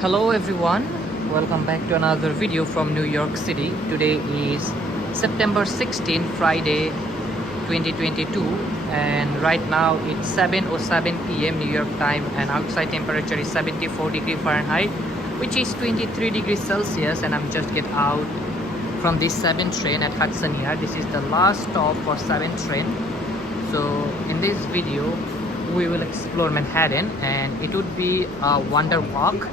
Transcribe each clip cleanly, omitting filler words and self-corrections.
Hello everyone, welcome back to another video from New York City. Today is September 16, Friday 2022, and right now it's 7:07 p.m. New York time, and outside temperature is 74 degrees Fahrenheit, which is 23 degrees Celsius. And I'm just get out from this 7 train at Hudson here. This is the last stop for 7 train. So in this video we will explore Manhattan, and it would be a wonder walk.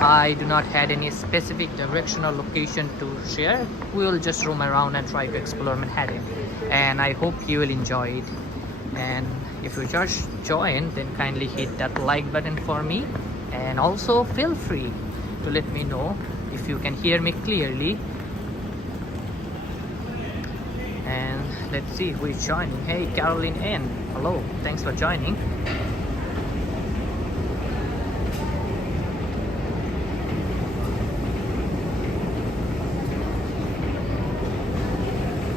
I do not have any specific direction or location to share. We will just roam around and try to explore Manhattan, and I hope you will enjoy it. And if you just join, then kindly hit that like button for me, and also feel free to let me know if you can hear me clearly. And let's see who is joining. Hey, Caroline N, hello, thanks for joining.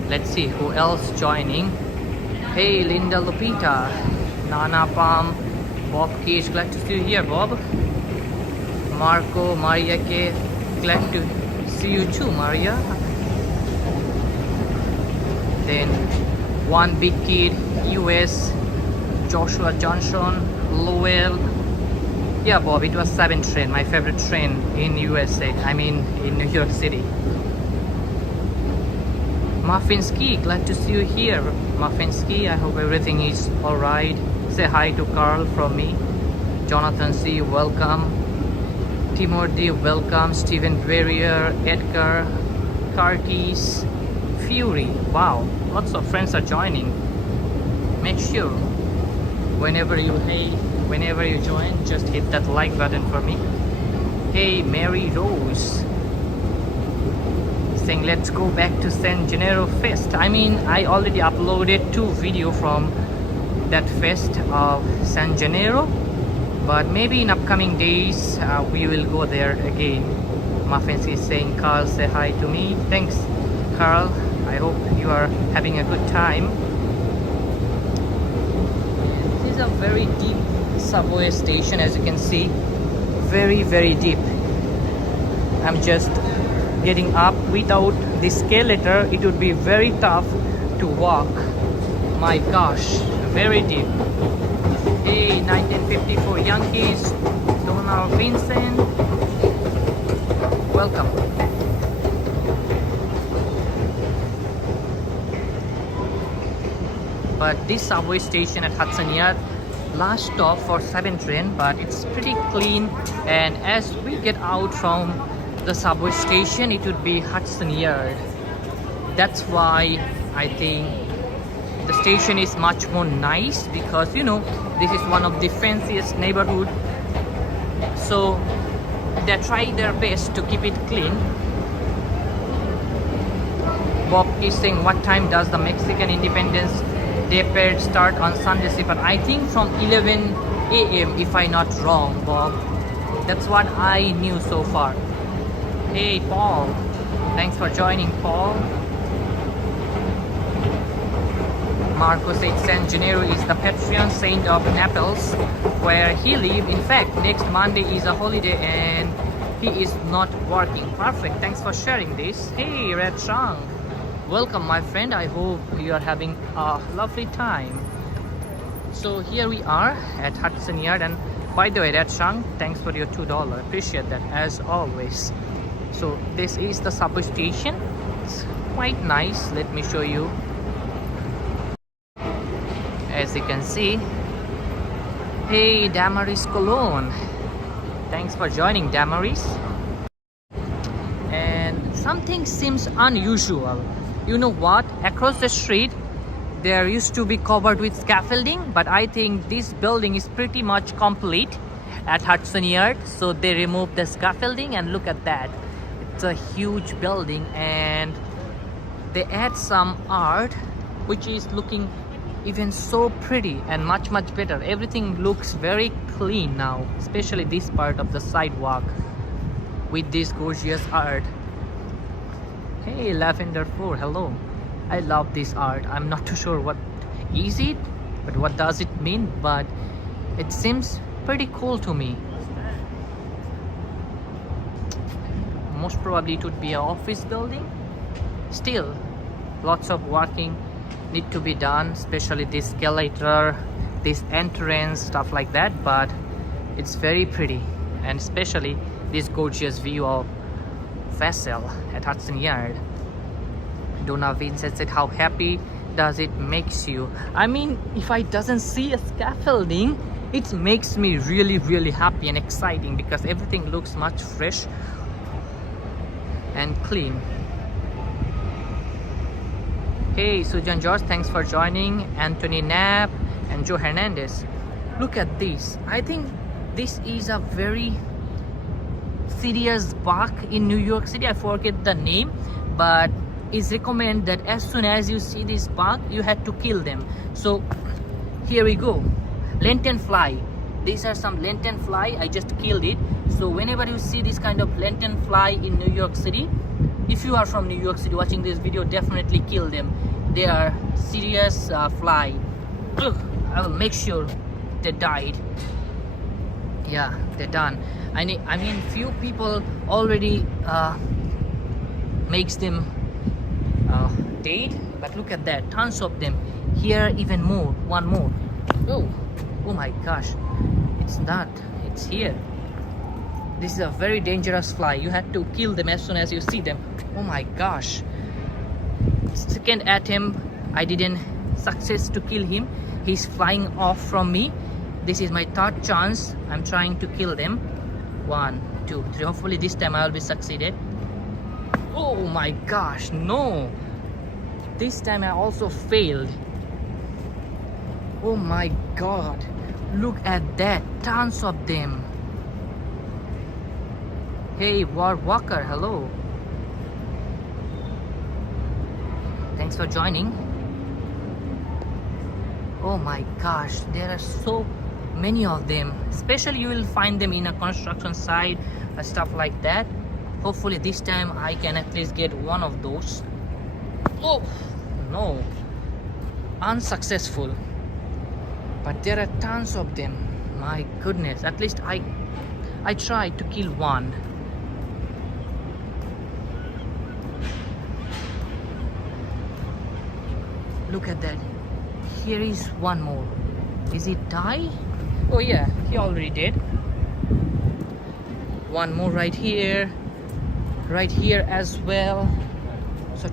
Let's see who else joining. Hey, Linda Lupita, Nana Palm, Bob Cage, glad to see you here, Bob. Marco, Maria K, glad to see you too, Maria. Then One Big Kid, US, Joshua Johnson, Lowell. Yeah, Bob, it was 7 train, my favorite train in USA, I mean in New York City. Muffinsky, glad to see you here. Muffinsky, I hope everything is alright. Say hi to Carl from me. Jonathan C, welcome. Timothy, welcome. Stephen Verrier, Edgar, Curtis, Fury. Wow, lots of friends are joining. Make sure whenever you join, just hit that like button for me. Hey, Mary Rose, saying let's go back to San Gennaro Fest. I mean, I already uploaded 2 videos from that fest of San Gennaro, but maybe in upcoming days we will go there again. Muffins is saying, Carl, say hi to me. Thanks, Carl. I hope you are having a good time. This is a very deep subway station, as you can see. Very, very deep. I'm just getting up. Without the escalator, it would be very tough to walk. My gosh, very deep. Hey, 1954 Yankees, Donald Vincent, welcome. But this subway station at Hudson Yard, last stop for 7 train, but it's pretty clean. And as we get out from the subway station, it would be Hudson Yard. That's why I think the station is much more nice, because you know this is one of the fanciest neighborhood, so they try their best to keep it clean. Bob is saying, what time does the Mexican Independence Day parade start on Sunday? But I think from 11 a.m. if I'm not wrong, Bob. That's what I knew so far. Hey, Paul, thanks for joining, Paul. Marco said San Gennaro is the patron saint of Naples, where he lives. In fact, next Monday is a holiday and he is not working. Perfect, thanks for sharing this. Hey, Red Chang, welcome my friend. I hope you are having a lovely time. So here we are at Hudson Yard, and by the way, Red Chang, thanks for your $2. Appreciate that as always. So this is the subway station. It's quite nice. Let me show you. As you can see, hey, Damaris Cologne, thanks for joining, Damaris. And something seems unusual. You know what? Across the street there used to be covered with scaffolding, but I think this building is pretty much complete at Hudson Yard, so they removed the scaffolding, and look at that. It's a huge building, and they add some art which is looking even so pretty and much better. Everything looks very clean now, especially this part of the sidewalk with this gorgeous art. Hey, Lavender 4, hello. I love this art. I'm not too sure what is it, but what does it mean, but it seems pretty cool to me. most probably it would be an office building. Still, lots of working need to be done, especially this escalator, this entrance, stuff like that. But it's very pretty, and especially this gorgeous view of vessel at Hudson Yard. Donna Vincent said, how happy does it makes you? I mean, if I doesn't see a scaffolding, it makes me really happy and exciting, because everything looks much fresh and clean. Hey Sujan George, thanks for joining. Anthony Knapp and Joe Hernandez. Look at this. I think this is a very serious bug in New York City. I forget the name, but it's recommended that as soon as you see this bug, you have to kill them. So here we go. Lantern fly. These are some lantern fly. I just killed it. So whenever you see this kind of lantern fly in New York City, if you are from New York City watching this video, definitely kill them. They are serious fly. Ugh, I will make sure they died. Yeah, they're done. I mean, few people already makes them dead, but look at that, tons of them. Here even more, one more. Oh my gosh, it's not, it's here. This is a very dangerous fly. You have to kill them as soon as you see them. Oh my gosh. Second attempt, I didn't success to kill him. He's flying off from me. This is my third chance. I'm trying to kill them. 1, 2, 3. Hopefully this time I'll be succeeded. Oh my gosh, no. This time I also failed. Oh my god. Look at that. Tons of them. Hey, War Walker, hello. Thanks for joining. Oh my gosh, there are so many of them. Especially you will find them in a construction site, stuff like that. Hopefully this time I can at least get one of those. Oh no, unsuccessful. But there are tons of them. My goodness, at least I tried to kill one. Look at that. Here is one more. Is he die? Oh yeah, he already did. One more right here as well. So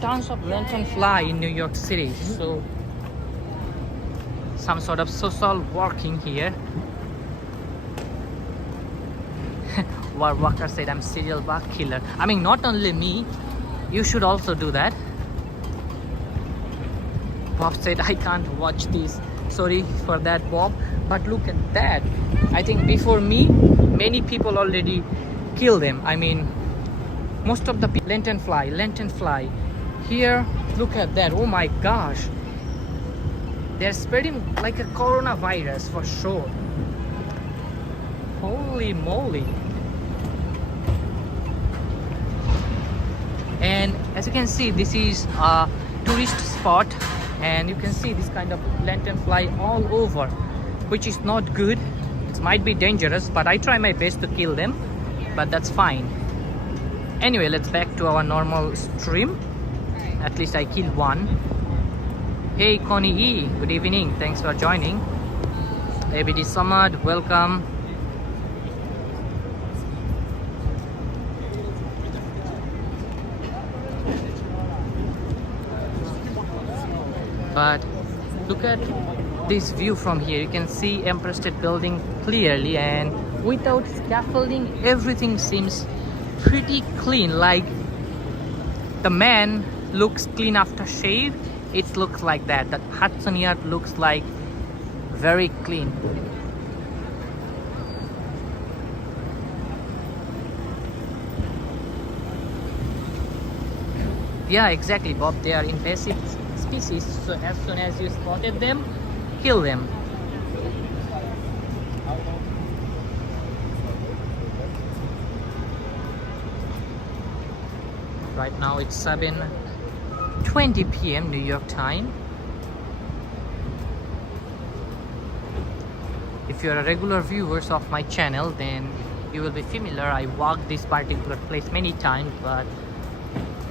tons of lantern fly in New York City. So some sort of social working here. War Walker said I'm serial bug killer. I mean, not only me, you should also do that. Bob said I can't watch this. Sorry for that, Bob, but look at that. I think before me many people already killed them. I mean, most of the lantern fly here. Look at that. Oh my gosh, they're spreading like a coronavirus for sure. Holy moly. And as you can see, this is a tourist spot, and you can see this kind of lantern fly all over, which is not good. It might be dangerous, but I try my best to kill them, but that's fine. Anyway, let's back to our normal stream. At least I killed one. Hey Connie E, good evening, thanks for joining. ABD Samad, welcome. But look at this view from here. You can see Empire State Building clearly, and without scaffolding everything seems pretty clean. Like the man looks clean after shave. It looks like that. That Hudson Yard looks like very clean. Yeah, exactly, Bob. They are invasive species, so as soon as you spotted them, kill them. Right now it's 7:20 p.m. New York time. If you're a regular viewers of my channel, then you will be familiar. I walked this particular place many times, but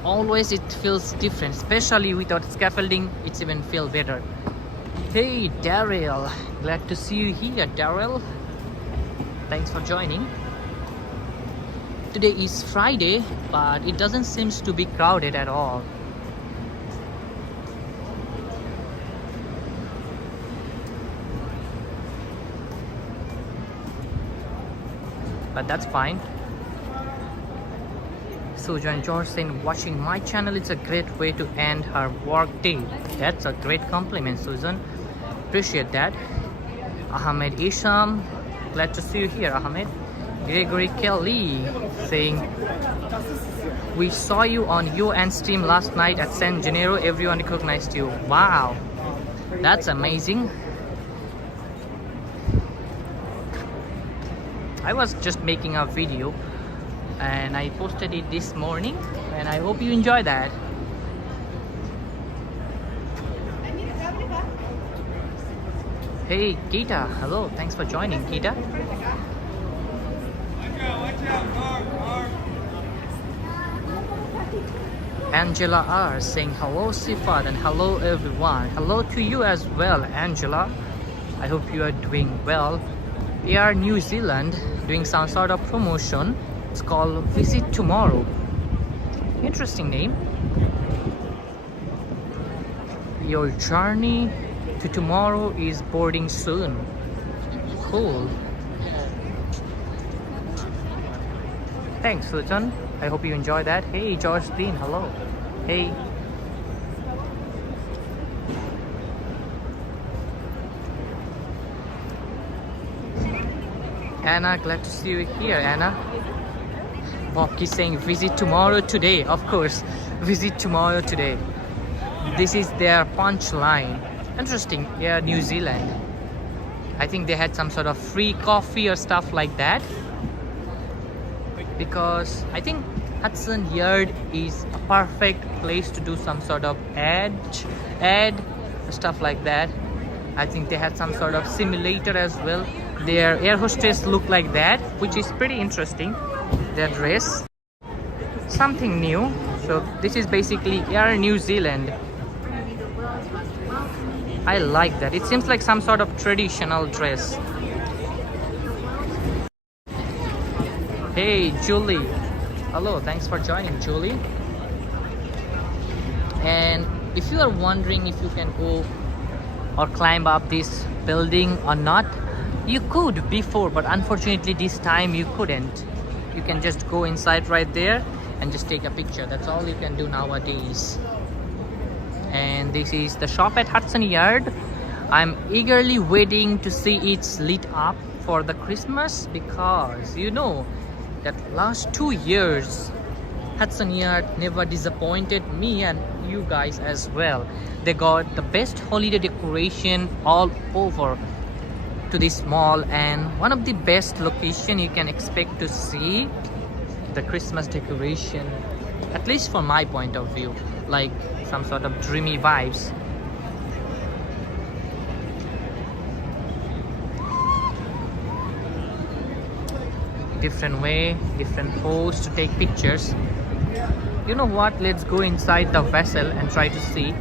always it feels different, especially without scaffolding. It's even feel better. Hey Daryl, glad to see you here, Daryl. Thanks for joining. Today is Friday, but it doesn't seem to be crowded at all. But that's fine. Sujan George saying, watching my channel is a great way to end her work day. That's a great compliment, Susan. Appreciate that. Ahmed Isham, glad to see you here, Ahmed. Gregory Kelly saying, we saw you on UN stream last night at San Gennaro. Everyone recognized you. Wow, that's amazing. I was just making a video and I posted it this morning, and I hope you enjoy that. Hey Kita, hello, thanks for joining, Kita. Angela R saying hello Sifat and hello everyone. Hello to you as well, Angela. I hope you are doing well. Air New Zealand doing some sort of promotion. It's called Visit Tomorrow. Interesting name. Your journey to tomorrow is boarding soon. Cool. Thanks, Susan. I hope you enjoy that. Hey, George Dean, hello. Hey. Anna, glad to see you here, Anna. Bob is saying visit tomorrow today. Of course, visit tomorrow today. This is their punchline. Interesting. Yeah, New Zealand. I think they had some sort of free coffee or stuff like that. Because I think Hudson Yard is a perfect place to do some sort of ad, stuff like that. I think they had some sort of simulator as well. Their air hostess look like that, which is pretty interesting. Their dress, something new. So this is basically Air New Zealand. I like that. It seems like some sort of traditional dress. Hey Julie, hello, thanks for joining, Julie. And if you are wondering if you can go or climb up this building or not, you could before, but unfortunately this time you couldn't. You can just go inside right there and just take a picture. That's all you can do nowadays. And this is the shop at Hudson Yard. I'm eagerly waiting to see it's lit up for the Christmas, because you know that last 2 years Hudson Yard never disappointed me and you guys as well. They got the best holiday decoration all over to this mall, and one of the best location you can expect to see the Christmas decoration, at least from my point of view, like some sort of dreamy vibes. Different way, different pose to take pictures. You know what, let's go inside the vessel and try to see.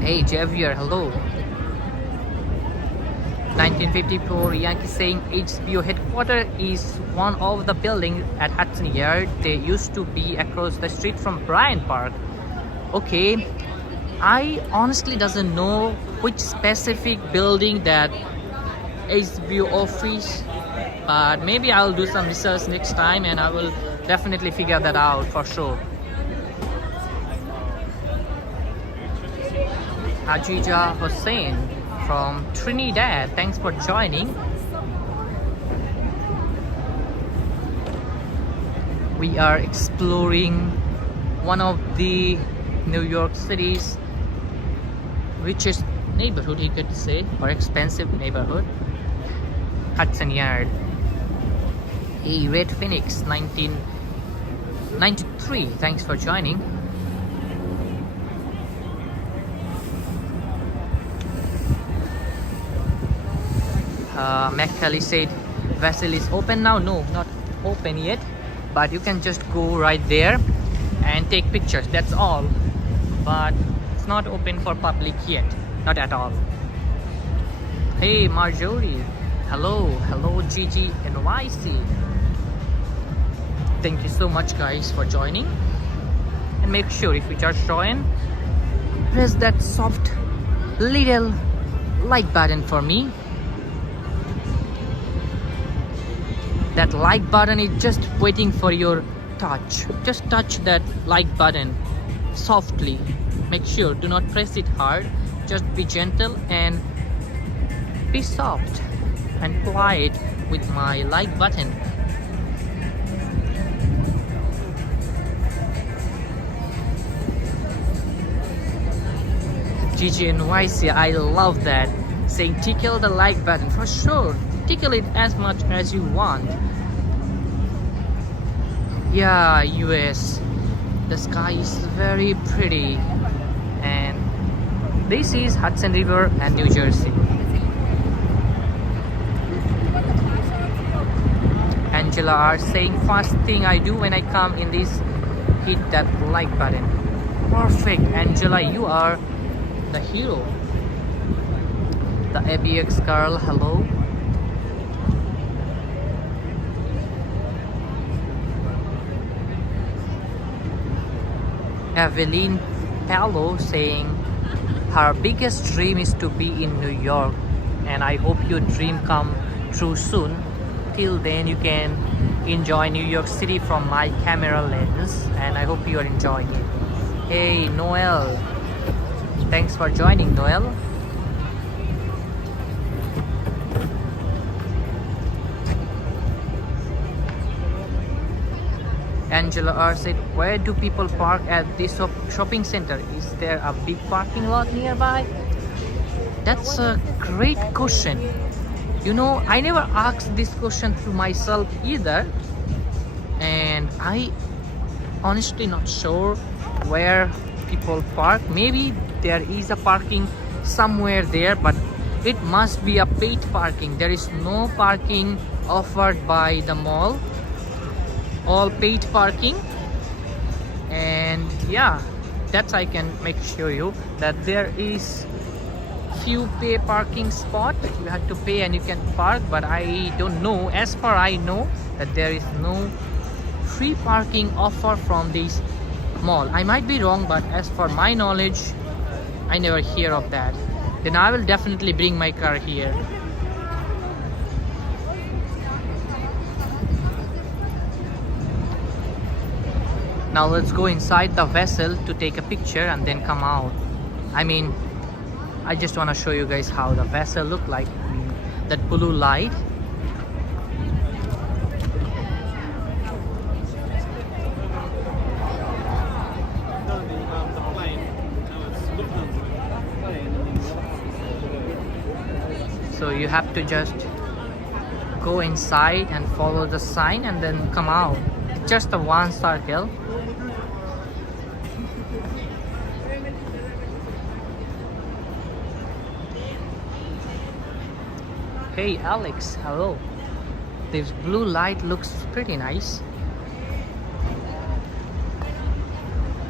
Hey Javier, hello. 1954, Yankee saying HBO headquarters is one of the buildings at Hudson Yard. They used to be across the street from Bryant Park. Okay, I honestly doesn't know which specific building that HBO office, but maybe I'll do some research next time and I will definitely figure that out for sure. Ajija Hussain from Trinidad, thanks for joining. We are exploring one of the New York City's richest neighborhood, you could say, or expensive neighborhood, Hudson Yard. Hey Red Phoenix 1993, thanks for joining. Macaulay said vessel is open now. No, not open yet, but you can just go right there and take pictures, that's all. But it's not open for public yet, not at all. Hey Marjorie, hello Gigi NYC. Thank you so much guys for joining, and make sure if you just join, press that soft little like button for me. That like button is just waiting for your touch. Just touch that like button softly. Make sure, do not press it hard. Just be gentle and be soft and quiet with my like button. GGNYC, I love that. Saying tickle the like button. For sure, tickle it as much as you want. Yeah, US, the sky is very pretty, and this is Hudson River and New Jersey. Angela are saying, first thing I do when I come in this, hit that like button. Perfect, Angela, you are the hero. The ABX girl, hello. Evelyn Palo saying her biggest dream is to be in New York, and I hope your dream come true soon. Till then you can enjoy New York City from my camera lens, and I hope you are enjoying it. Hey Noel, thanks for joining Noel. Angela R said, where do people park at this shopping center? Is there a big parking lot nearby? That's a great question. You know, I never asked this question to myself either, and I honestly not sure where people park. Maybe there is a parking somewhere there, but it must be a paid parking. There is no parking offered by the mall, all paid parking. And yeah, that's I can make sure you that there is few pay parking spot. You have to pay and you can park, but I don't know, as far I know that there is no free parking offer from this mall. I might be wrong, but as for my knowledge, I never hear of that. Then I will definitely bring my car here. Now let's go inside the vessel to take a picture and then come out. I mean, I just want to show you guys how the vessel look like. I mean, that blue light. So you have to just go inside and follow the sign and then come out. Just a one circle. Hey Alex, hello. This blue light looks pretty nice.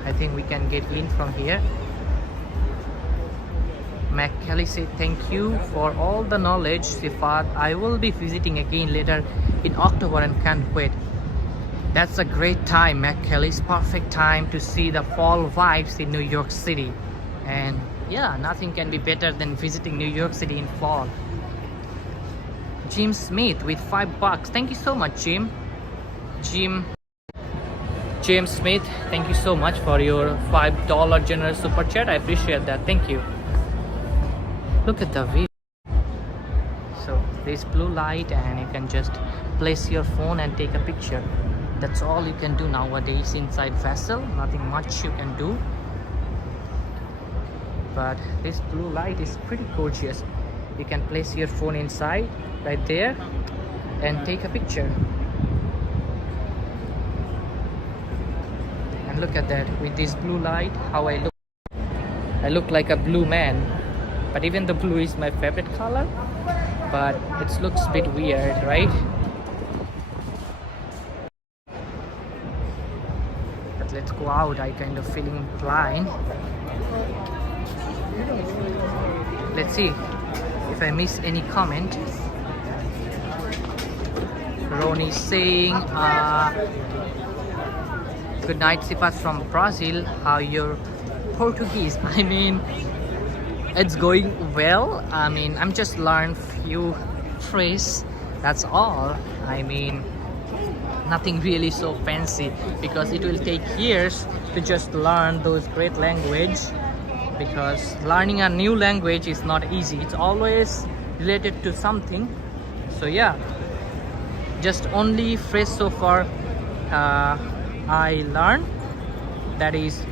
I think we can get in from here. McKelly said, thank you for all the knowledge, Sifat. I will be visiting again later in October and can't wait. That's a great time, McKelly's perfect time to see the fall vibes in New York City. And yeah, nothing can be better than visiting New York City in fall. Jim Smith with $5. Thank you so much, Jim. James Smith, thank you so much for your $5 generous super chat. I appreciate that. Thank you. Look at the view. So this blue light, and you can just place your phone and take a picture. That's all you can do nowadays inside vessel. Nothing much you can do. But this blue light is pretty gorgeous. You can place your phone inside right there and take a picture. And look at that, with this blue light, how I look like a blue man. But even the blue is my favorite color. but it looks a bit weird, right? But let's go out. I kind of feeling blind. Let's see if I miss any comment. Ronnie saying good night Sipas from Brazil. How your Portuguese? I mean, it's going well. I mean, I'm just learning few phrases, that's all. I mean, nothing really so fancy, because it will take years to just learn those great language, because learning a new language is not easy. It's always related to something. So yeah, just only phrase so far I learned, that is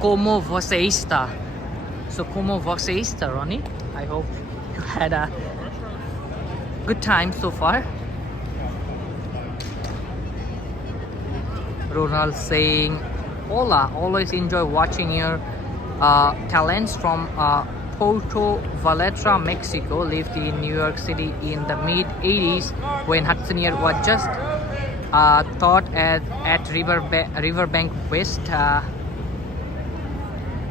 como você está. So como você está, Ronnie? I hope you had a good time so far. Ronald saying hola, always enjoy watching your talents from Puerto Vallarta, Mexico. Lived in New York City in the mid 80s when Hudson was just taught at Riverbank West,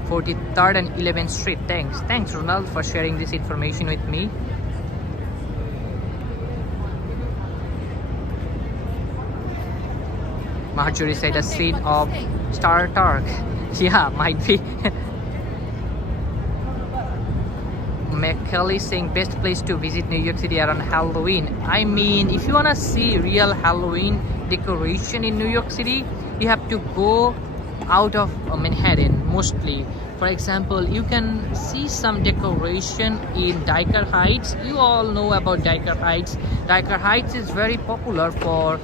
43rd and 11th Street. Thanks Ronald for sharing this information with me. Marjorie said a scene of Star Trek. Yeah, might be. McKelly saying best place to visit New York City around Halloween. I mean, if you wanna see real Halloween decoration in New York City, you have to go out of Manhattan mostly. For example, you can see some decoration in Diker Heights. You all know about Diker Heights. Diker Heights is very popular for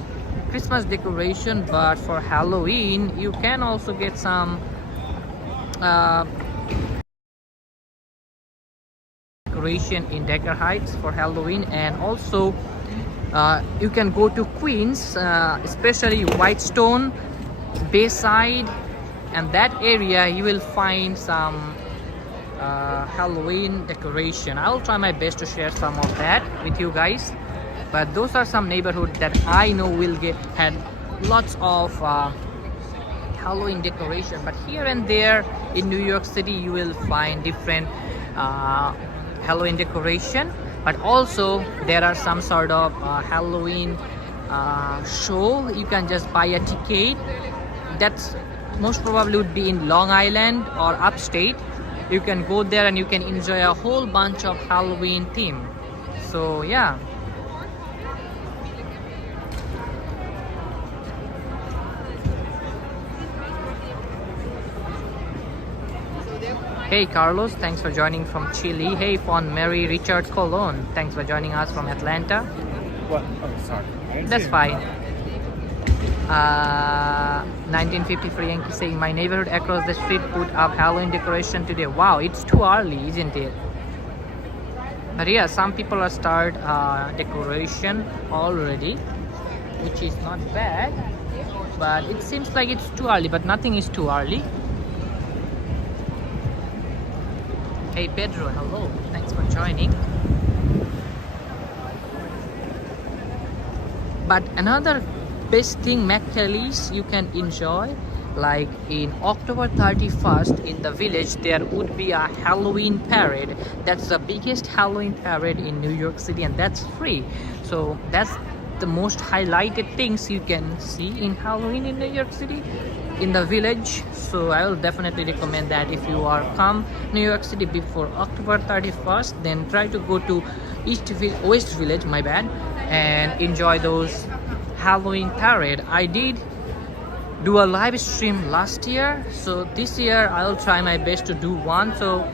Christmas decoration, but for Halloween you can also get some decoration in Diker Heights for Halloween. And also you can go to Queens, especially Whitestone, Bayside, and that area you will find some Halloween decoration. I'll try my best to share some of that with you guys, but those are some neighborhoods that I know will had lots of Halloween decoration. But here and there in New York City you will find different Halloween decoration, but also there are some sort of Halloween show. You can just buy a ticket. That's most probably would be in Long Island or upstate. You can go there and you can enjoy a whole bunch of Halloween theme. So yeah. Hey Carlos, thanks for joining from Chile. Hey Fon Mary Richard Colon, thanks for joining us from Atlanta. What? Oh, sorry. That's fine. 1953 Yankee saying my neighborhood across the street put up Halloween decoration today. Wow, it's too early, isn't it? But yeah, some people are start decoration already, which is not bad, but it seems like it's too early, but nothing is too early. Hey Pedro, hello, thanks for joining. But another best thing, McKelly's, you can enjoy, like in October 31st in the village there would be a Halloween parade. That's the biggest Halloween parade in New York City, and that's free. So that's the most highlighted things you can see in Halloween in New York City, in the village. So I will definitely recommend that if you are come New York City before October 31st, then try to go to West Village, my bad, and enjoy those Halloween parade. I did do a live stream last year, so this year I'll try my best to do one, so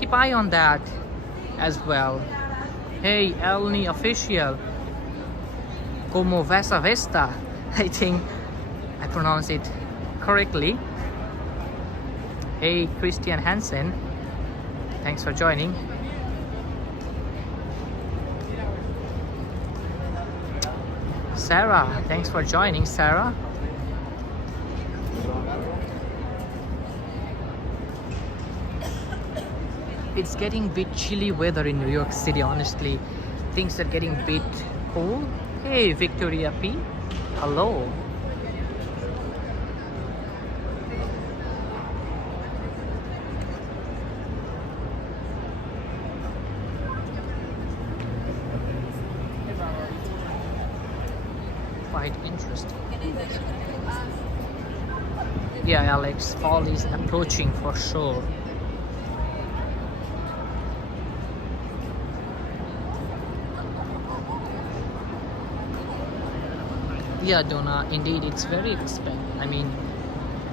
keep eye on that as well. Hey Elni official, como vas a vesta? I think I pronounce it correctly. Hey Christian Hansen, thanks for joining. Sarah, thanks for joining, Sarah. It's getting a bit chilly weather in New York City, honestly. Things are getting a bit cool. Hey, Victoria P. Hello. Quite interesting. Yeah, Alex, fall is approaching for sure. Yeah, Donna, indeed, it's very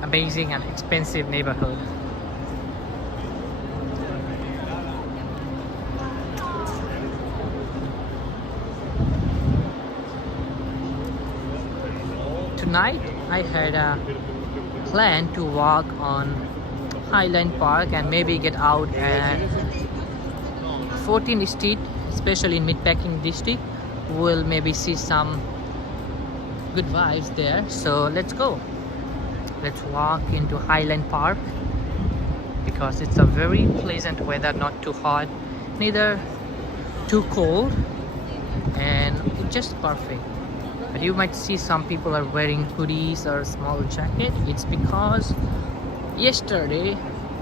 amazing and expensive neighborhood. Tonight, I had a plan to walk on Highland Park and maybe get out at 14th Street, especially in Meatpacking district. We'll maybe see some good vibes there, so let's go. Let's walk into Highland Park because it's a very pleasant weather, not too hot, neither too cold, and it's just perfect. But you might see some people are wearing hoodies or small jacket. It's because yesterday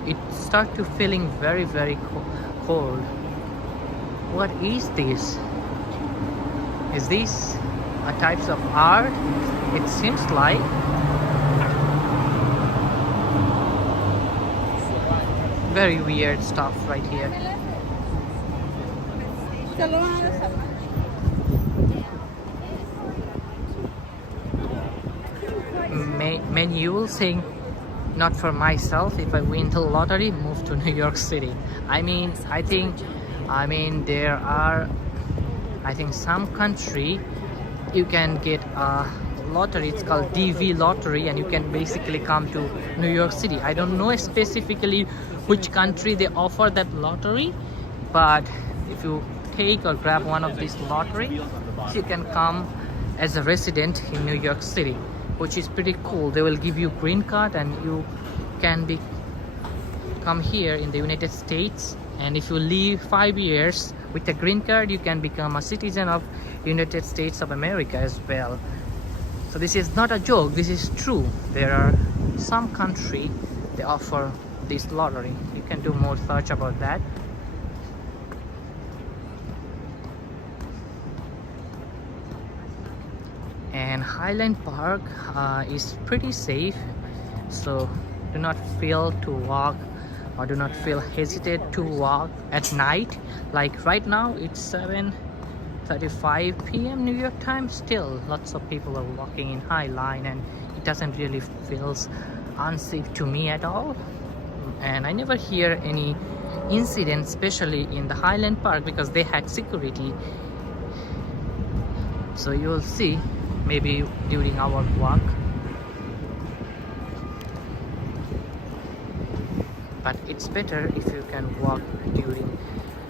it started to feeling very cold. What is this? Is this a types of art? It seems like. Very weird stuff right here. Manual saying, not for myself, if I win the lottery, move to New York City. I think there are, some country you can get a lottery. It's called DV lottery, and you can basically come to New York City. I don't know specifically which country they offer that lottery, but if you take or grab one of these lottery, you can come as a resident in New York City, which is pretty cool. They will give you green card and you can come here in the United States, and if you live 5 years with a green card, you can become a citizen of United States of America as well. So this is not a joke, this is true. There are some country they offer this lottery. You can do more search about that. And Highland Park is pretty safe, so do not feel to walk or do not feel hesitate to walk at night. Like right now it's 7:35 p.m. New York time. Still lots of people are walking in High Line, and it doesn't really feels unsafe to me at all. And I never hear any incident, especially in the Highland Park, because they had security. So you'll see maybe during our walk. But it's better if you can walk during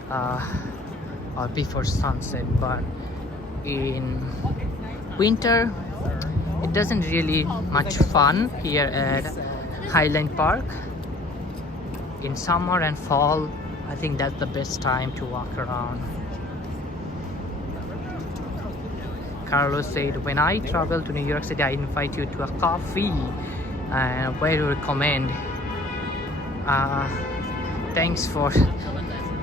or before sunset. But in winter it doesn't really much fun here at Highland Park. In summer and fall, I think that's the best time to walk around. Carlos said, when I travel to New York City, I invite you to a coffee. Where do you recommend? Thanks for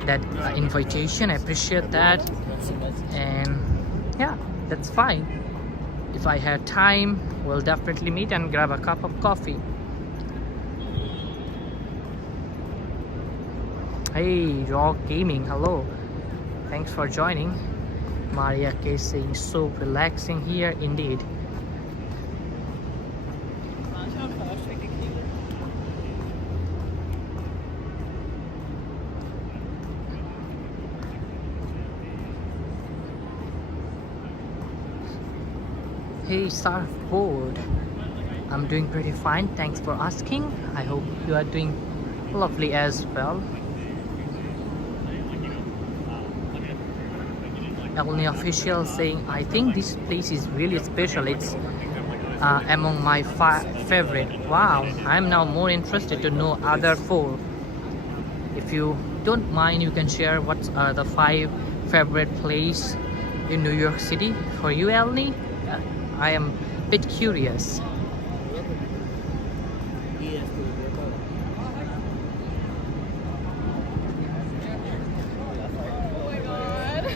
that invitation. I appreciate that. And yeah, that's fine. If I have time, we'll definitely meet and grab a cup of coffee. Hey, Rock Gaming, hello. Thanks for joining. Maria K saying, so relaxing here indeed. Hey, surfboard. I'm doing pretty fine, thanks for asking. I hope you are doing lovely as well. Only official saying, I think this place is really special. It's among my favorite. Wow, I'm now more interested to know other four. If you don't mind, you can share what's the 5 favorite place in New York City for you, Elni. I am a bit curious.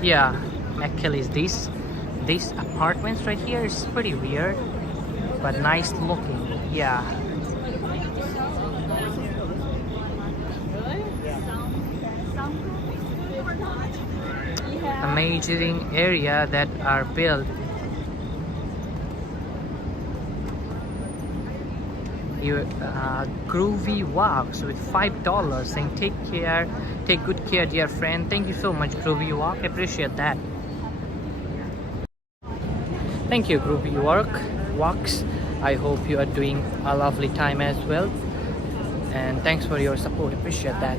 Yeah, actually these apartments right here is pretty weird, but nice looking. Yeah. Amazing area that are built. You groovy walks with $5 saying take good care dear friend. Thank you so much, Groovy Walk, appreciate that. Thank you, Groovy Walks. I hope you are doing a lovely time as well, and thanks for your support, appreciate that.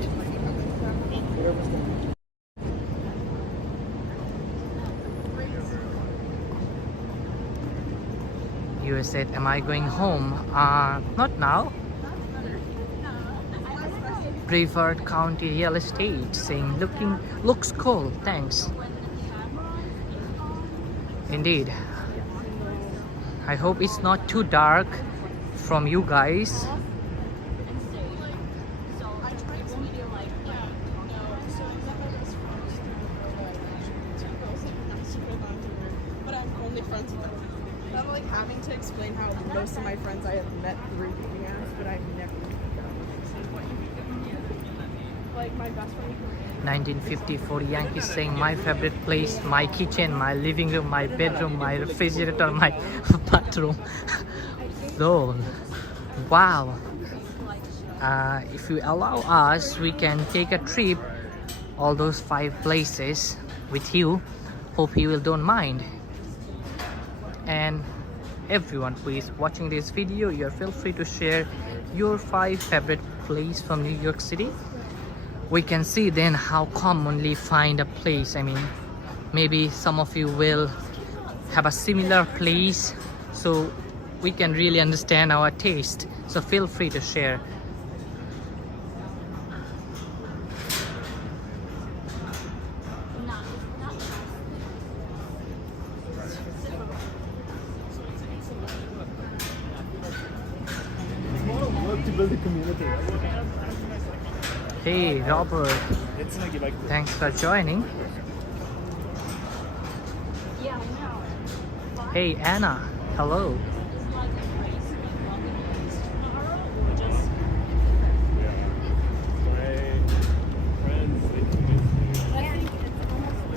You said, am I going home? Not now. Brevard County Real Estate saying looks cool, thanks. Indeed. I hope it's not too dark from you guys. I'm like having to explain how most of my friends I have met through dating apps, but I've never like my best friend. 1954 Yankees saying my favorite place, my kitchen, my living room, my bedroom, my refrigerator, my bathroom. So, wow. If you allow us, we can take a trip all those 5 places with you. Hope you will don't mind. And everyone who is watching this video, you feel free to share your 5 favorite place from New York City. We can see then how commonly find a place. I mean, maybe some of you will have a similar place, so we can really understand our taste. So feel free to share. To build a community. Hey Robert, thanks for joining. Hey Anna, hello.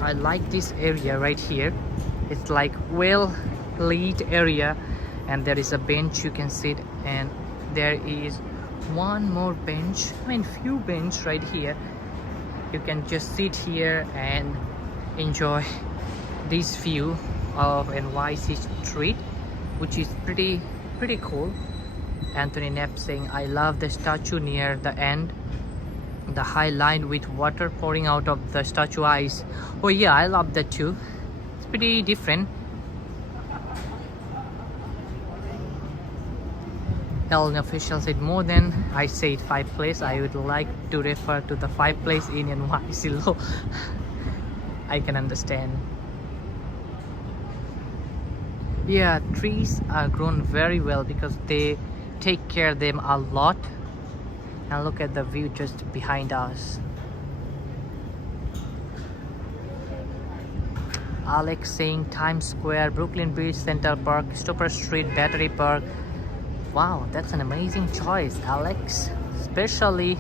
I like this area right here. It's like well lit area, and there is a bench you can sit, and there is one more bench, I mean few bench right here. You can just sit here and enjoy this view of NYC street, which is pretty cool. Anthony Knapp saying I love the statue near the end, the high line with water pouring out of the statue eyes. Oh yeah, I love that too. It's pretty different. Ellen official said more than I said 5 place. I would like to refer to the 5 place in NYC law. I can understand. Yeah, trees are grown very well because they take care of them a lot. And look at the view just behind us. Alex saying Times Square, Brooklyn Bridge, Central Park, Stopper Street, Battery Park. Wow, that's an amazing choice, Alex. Especially,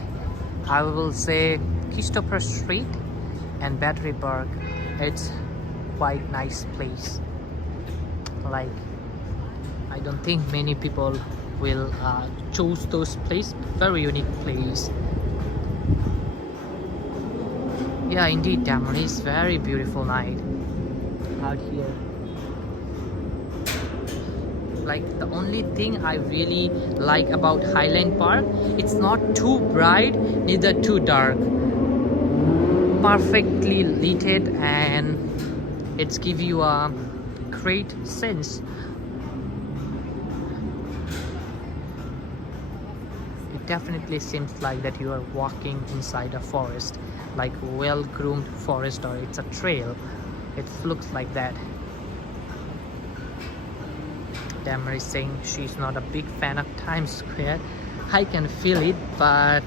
I will say Christopher Street and Battery Park. It's quite nice place. Like, I don't think many people will choose those places. Very unique place. Yeah, indeed, Tamara, it's very beautiful night out here. Like, the only thing I really like about Highland Park, it's not too bright, neither too dark. Perfectly lit, and it's give you a great sense. It definitely seems like that you are walking inside a forest. like well-groomed forest, or it's a trail. It looks like that. Tamara is saying she's not a big fan of Times Square. I can feel it, but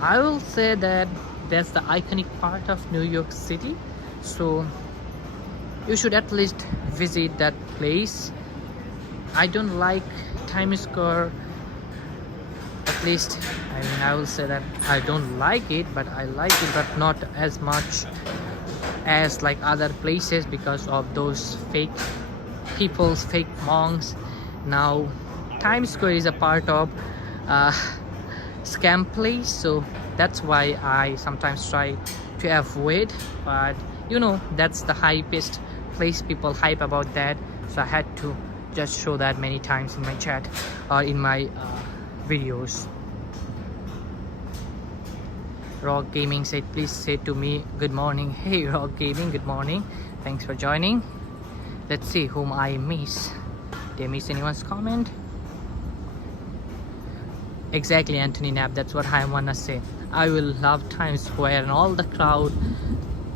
I will say that that's the iconic part of New York City, so you should at least visit that place. I don't like Times Square, at least, I mean, I will say that I don't like it, but I like it, but not as much as like other places because of those fake people's fake monks. Now Times Square is a part of scam place, so that's why I sometimes try to avoid, but you know, that's the hypest place, people hype about that, so I had to just show that many times in my chat or in my videos. Rock Gaming said, please say to me good morning. Hey Rock Gaming, good morning, thanks for joining. Let's see whom I miss. Did I miss anyone's comment? Exactly, Anthony Knapp, that's what I wanna say. I will love Times Square and all the crowd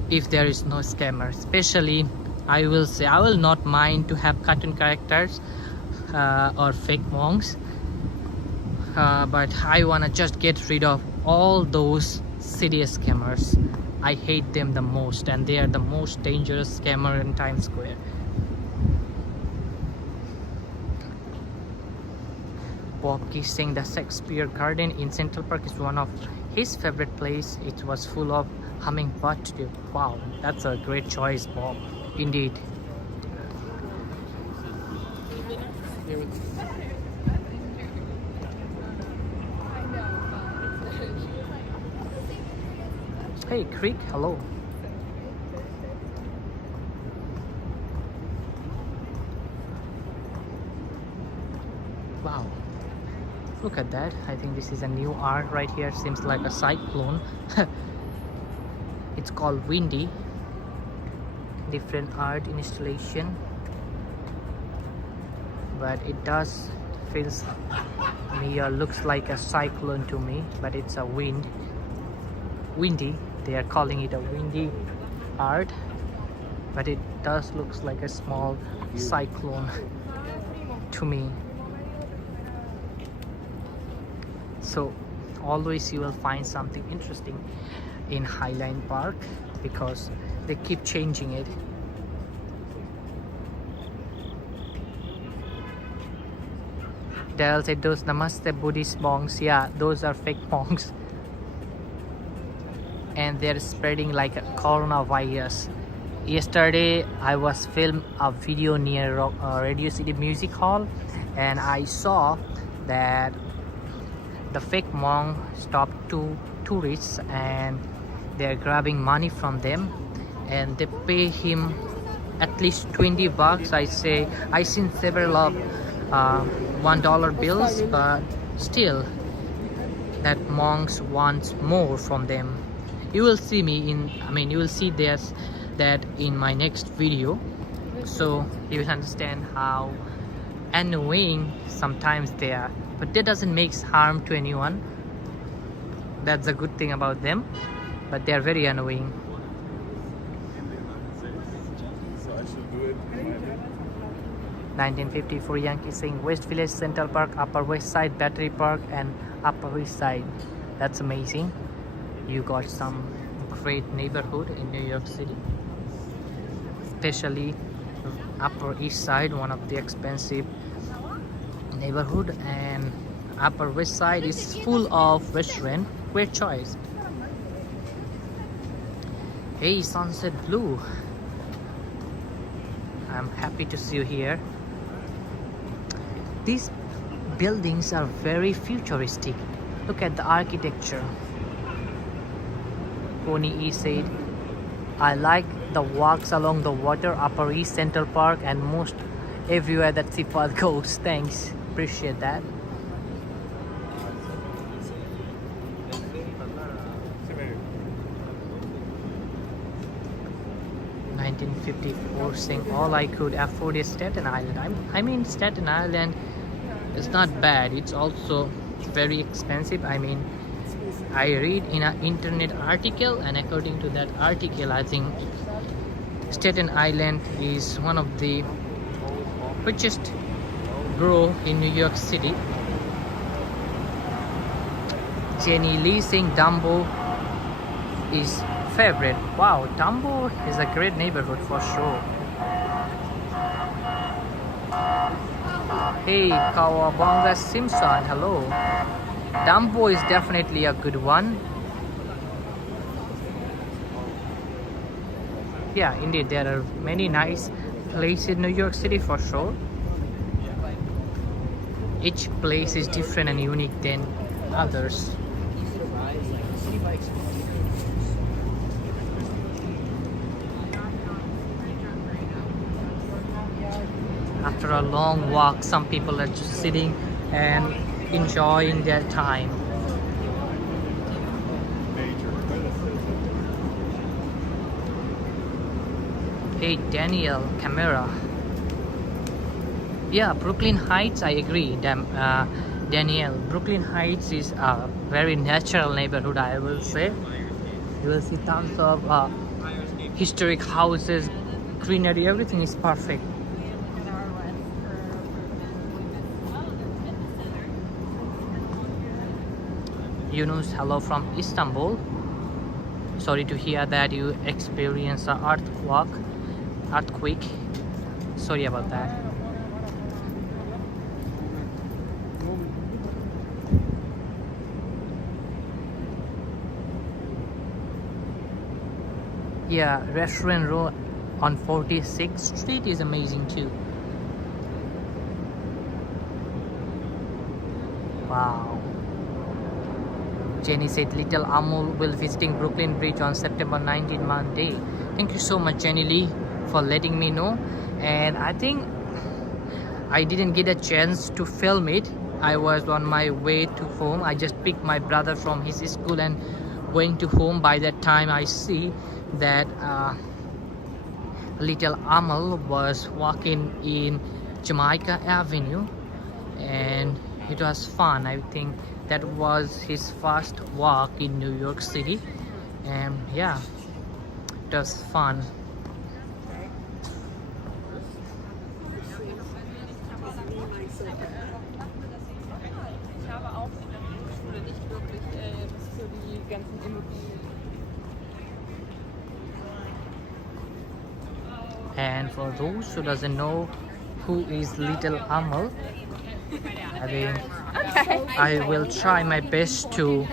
if there is no scammer. Especially, I will say, I will not mind to have cartoon characters or fake monks, but I wanna just get rid of all those serious scammers. I hate them the most, and they are the most dangerous scammer in Times Square. Bob is saying the Shakespeare Garden in Central Park is one of his favorite place. It was full of hummingbird today. Wow, that's a great choice, Bob. Indeed. Hey Creek, hello. Wow, look at that. I think this is a new art right here. Seems like a cyclone. It's called Windy. Different art installation, but it does feels me or looks like a cyclone to me, but it's a windy. They are calling it a windy art, but it does looks like a small cyclone to me. So always you will find something interesting in Highline Park because they keep changing it. Daryl said those Namaste Buddhist monks, yeah, those are fake monks, and they're spreading like a coronavirus. Yesterday I was filmed a video near Radio City Music Hall, and I saw that the fake monk stopped two tourists and they're grabbing money from them, and they pay him at least 20 bucks. I seen several of $1 bills, but still that monks wants more from them. You will see me in, you will see this that in my next video, so you will understand how annoying sometimes they are, but that doesn't make harm to anyone. That's a good thing about them, but they are very annoying. So I should do it. 1954 Yankee saying West Village, Central Park, Upper West Side, Battery Park, and Upper East Side. That's amazing. You got some great neighborhood in New York City, especially Upper East Side, one of the expensive neighborhood, and Upper West Side is full of restaurant. Great choice. Hey Sunset Blue, I'm happy to see you here. These buildings are very futuristic. Look at the architecture. Pony E said, I like the walks along the water, Upper East, Central Park, and most everywhere that Sifat goes. Thanks, appreciate that. 1954 saying all I could afford is Staten Island. I mean Staten Island is not bad, it's also very expensive. I read in an internet article, and according to that article, I think Staten Island is one of the richest borough in New York City. Jenny Lee saying Dumbo is favorite. Wow, Dumbo is a great neighborhood for sure. Hey, Kawabonga Simpson, hello. Dumbo is definitely a good one. Yeah, indeed, there are many nice places in New York City for sure. Each place is different and unique than others. After a long walk, some people are just sitting and enjoying their time. Hey, Daniel Camera. Yeah, Brooklyn Heights, I agree. Daniel, Brooklyn Heights is a very natural neighborhood, I will say. You will see tons of historic houses, greenery, everything is perfect. Yunus, hello from Istanbul. Sorry to hear that you experienced an earthquake. Sorry about that. Yeah, Restaurant Row on 46th Street is amazing too. Wow. Jenny said Little Amul will visiting Brooklyn Bridge on September 19 Monday. Thank you so much, Jenny Lee, for letting me know. And I think I didn't get a chance to film it. I was on my way to home. I just picked my brother from his school and going to home. By that time I see that Little Amal was walking in Jamaica Avenue, and it was fun. I think that was his first walk in New York City, and yeah, it was fun. And for those who doesn't know who is Little Amal, I think I will try my best to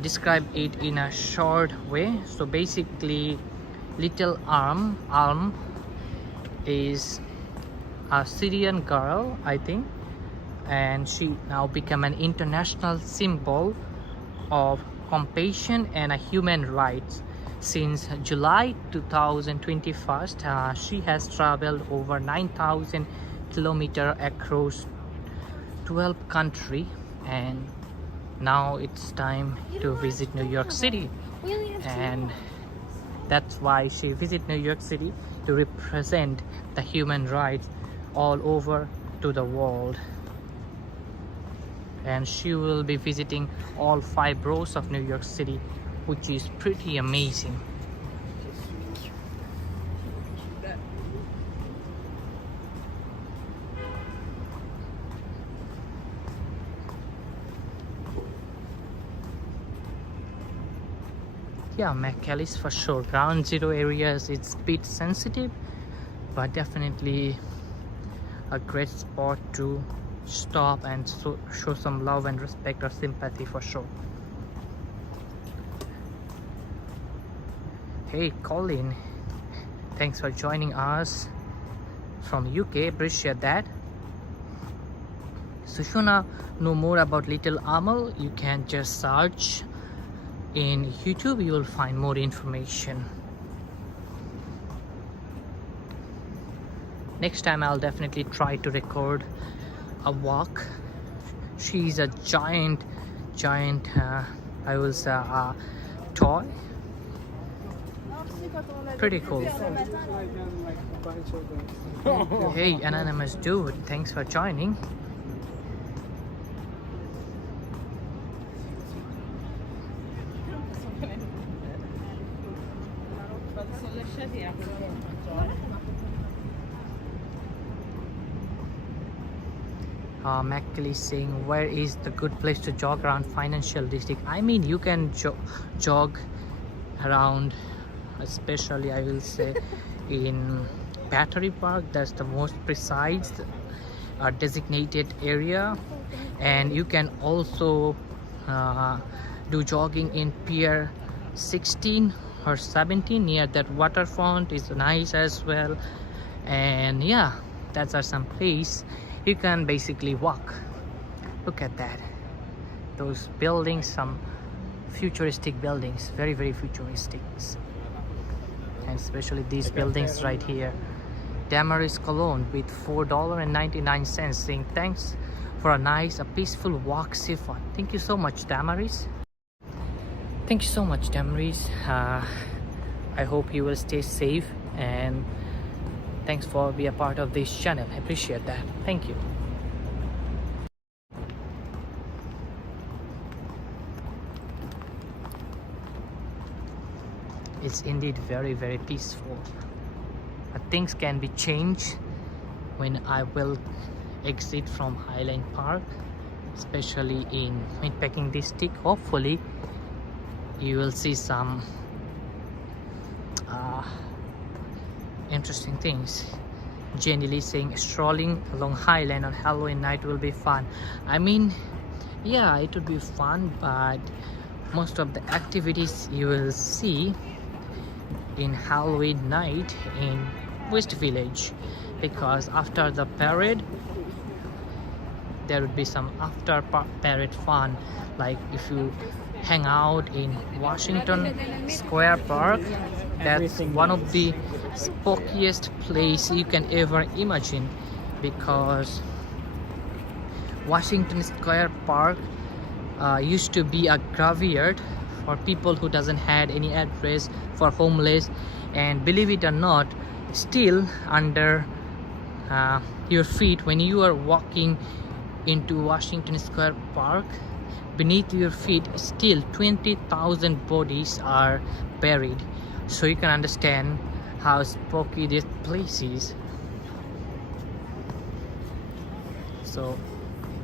describe it in a short way. So basically, Little Alm is a Syrian girl, I think, and she now become an international symbol of compassion and human rights. Since July 2021, she has traveled over 9,000 kilometers across 12 countries, and now it's time to visit New York City, and that's why she visit New York City to represent the human rights all over to the world. And she will be visiting all 5 boroughs of New York City, which is pretty amazing. Yeah, McAllis for sure. Ground zero areas, it's a bit sensitive, but definitely a great spot to stop and show some love and respect or sympathy for sure. Hey Colin, thanks for joining us from UK, appreciate that. So if you wanna know more about Little Amal, you can just search in YouTube, you will find more information. Next time I'll definitely try to record a walk. She's a giant I will say toy. Pretty cool. Hey anonymous dude, thanks for joining. Macaulay saying, where is the good place to jog around financial district? I mean, you can jog around, especially I will say in Battery Park. That's the most precise designated area, and you can also do jogging in Pier 16 or 17 near that waterfront. Is nice as well. And yeah, that's are some place you can basically walk. Look at that, those buildings, some futuristic buildings, very futuristic, and especially these buildings right here. Damaris Cologne with $4.99 saying thanks for a nice, a peaceful walk, Sifa. Thank you so much, Damaris. Thank you so much, Damaris. I hope you will stay safe, and thanks for being a part of this channel. I appreciate that. Thank you. It's indeed very peaceful. Things can be changed when I will exit from Highland Park, especially in Meatpacking district. Hopefully you will see some interesting things. Jenny Lee saying strolling along Highland on Halloween night will be fun. I mean, yeah, it would be fun, but most of the activities you will see in Halloween night in West Village, because after the parade there would be some after parade fun, like if you hang out in Washington Square Park. That's one of the spookiest place you can ever imagine, because Washington Square Park used to be a graveyard for people who doesn't had any address, for homeless, and believe it or not, still under your feet when you are walking into Washington Square Park, beneath your feet still 20,000 bodies are buried. So you can understand how spooky this place is. So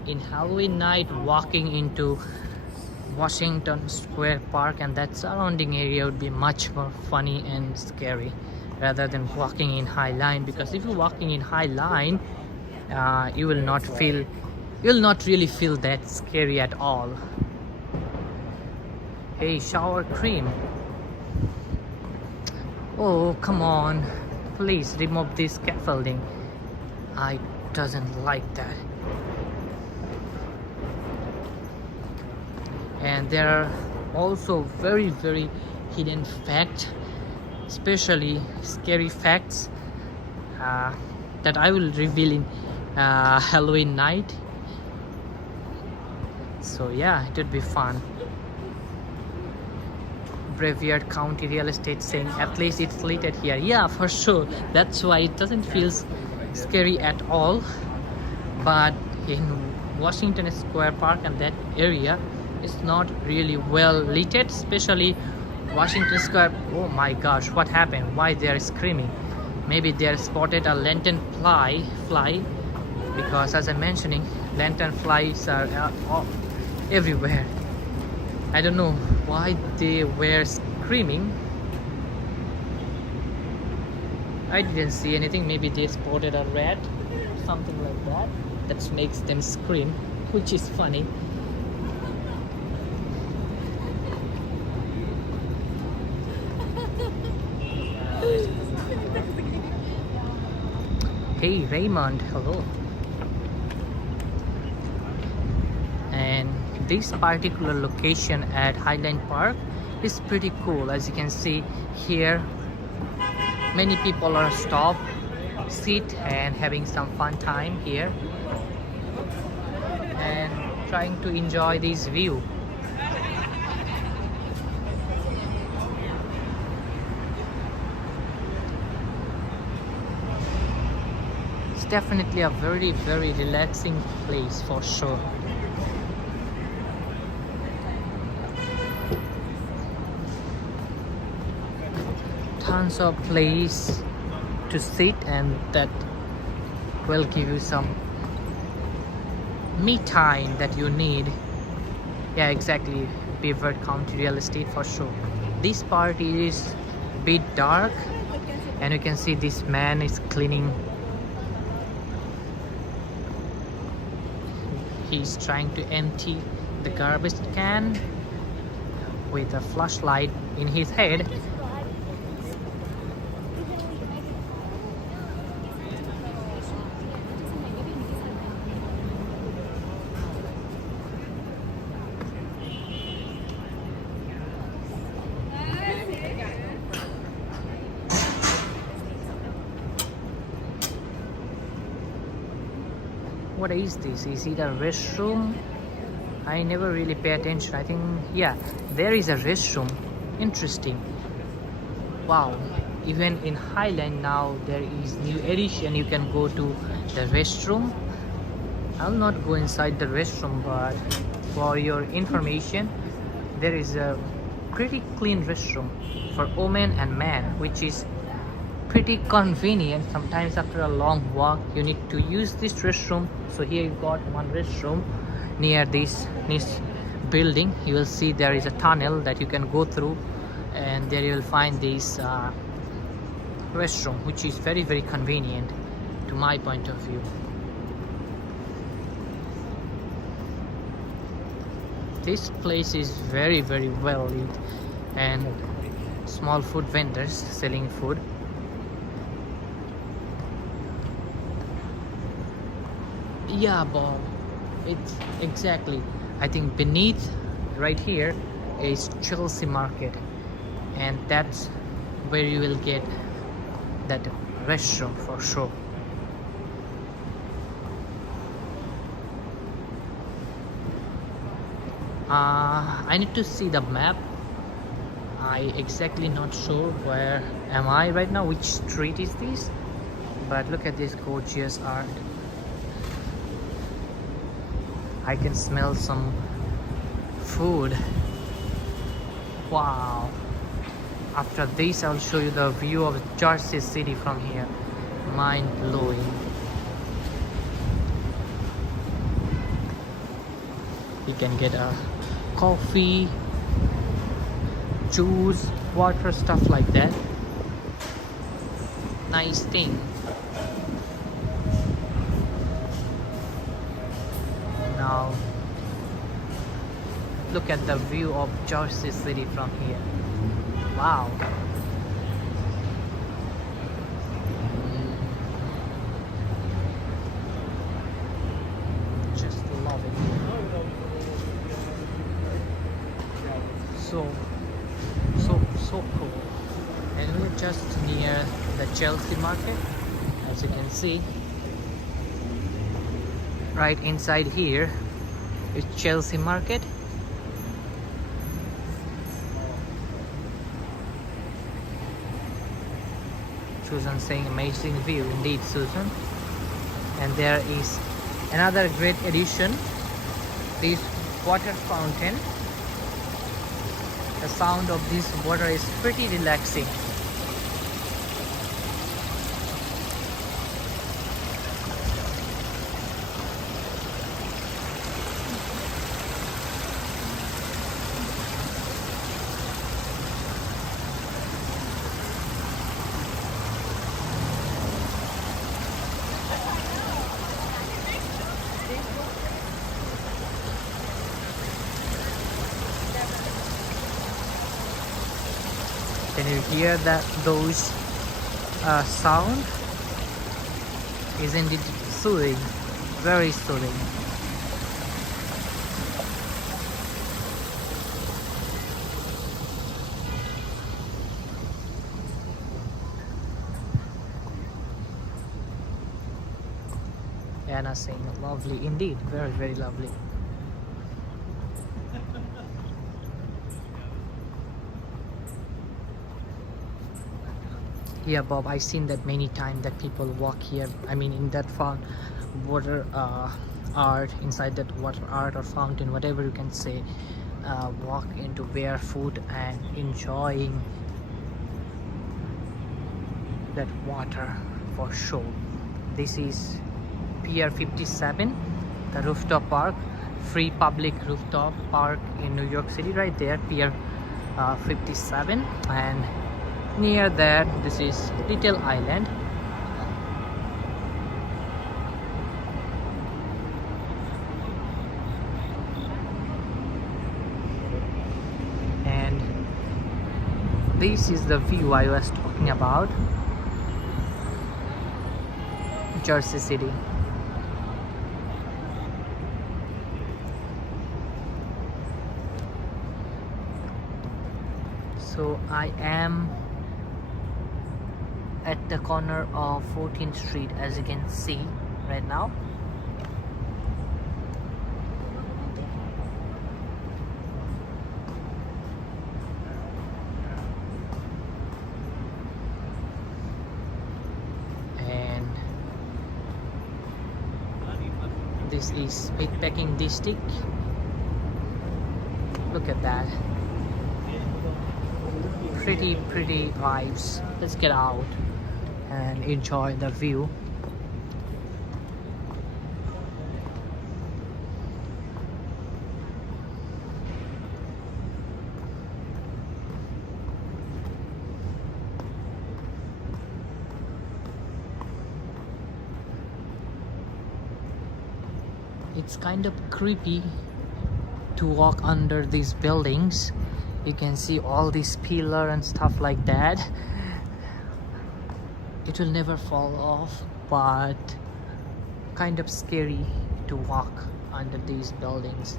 in Halloween night, walking into Washington Square Park and that surrounding area would be much more funny and scary rather than walking in High Line, because if you're walking in High Line, you will not really feel that scary at all. Hey, shower cream. Oh, come on, please remove this scaffolding. I doesn't like that. And there are also very hidden facts, especially scary facts that I will reveal in Halloween night. So yeah, it would be fun. Brevard County Real Estate saying at least it's lit here. Yeah, for sure, that's why it doesn't feel scary at all. But in Washington Square Park and that area, it's not really well lit, especially Washington Square. Oh my gosh, what happened? Why they are screaming? Maybe they spotted a lantern fly, because as I'm mentioning, lantern flies are everywhere. I don't know why they were screaming. I didn't see anything. Maybe they spotted a rat, something like that. That makes them scream, which is funny. Hey Raymond, hello. And this particular location at Highland Park is pretty cool. As you can see here, many people are stopped, sit and having some fun time here and trying to enjoy this view. It's definitely a very relaxing place for sure. Tons of place to sit, and that will give you some me time that you need. Yeah, exactly. Beaver County real estate for sure. This part is a bit dark, and you can see this man is cleaning. He's trying to empty the garbage can with a flashlight in his head. What is this? Is it a restroom? I never really pay attention. I think, yeah, there is a restroom. Interesting. Wow. Even in Highland now there is new edition. You can go to the restroom. I'll not go inside the restroom, but for your information, there is a pretty clean restroom for women and men, which is pretty convenient. Sometimes after a long walk you need to use this restroom. So here you got one restroom near this building. You will see there is a tunnel that you can go through, and there you will find this restroom, which is very, very convenient to my point of view. This place is very, very well lit, and small food vendors selling food. Yeah, Bob, it's exactly, I think beneath right here is Chelsea Market, and that's where you will get that restroom for sure. I need to see the map. I exactly not sure where am I right now, which street is this, but look at this gorgeous art. I can smell some food. Wow. After this I'll show you the view of Jersey City from here. Mind blowing. You can get a coffee, juice, water, stuff like that. Nice thing. Now look at the view of Jersey City from here. Wow. Just love it. So cool. And we're just near the Chelsea Market, as you can see. Right inside here is Chelsea Market. Susan saying amazing view indeed, Susan. And there is another great addition, this water fountain. The sound of this water is pretty relaxing. Can you hear those sound? Isn't it soothing? Very soothing. Anna saying lovely indeed, very, very lovely. Yeah, Bob, I've seen that many times that people walk here. I mean, in that water art, inside that water art or fountain, whatever you can say, walk into barefoot and enjoying that water for sure. This is Pier 57, the rooftop park, free public rooftop park in New York City, right there, Pier 57. And near that, this is Little Island. And this is the view I was talking about, Jersey City. So I am at the corner of 14th Street, as you can see right now. And this is Meatpacking district. Look at that. Pretty vibes. Let's get out and enjoy the view. It's kind of creepy to walk under these buildings. You can see all these pillar and stuff like that. It will never fall off, but kind of scary to walk under these buildings.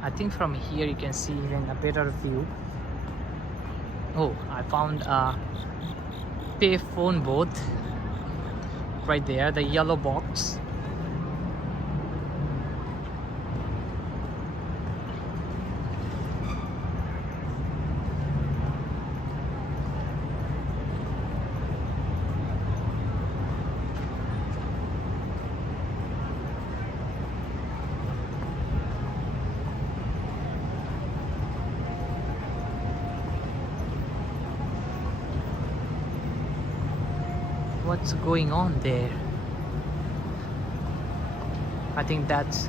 I think from here you can see even a better view. Oh, I found a pay phone booth right there, the yellow box. What's going on there? I think that's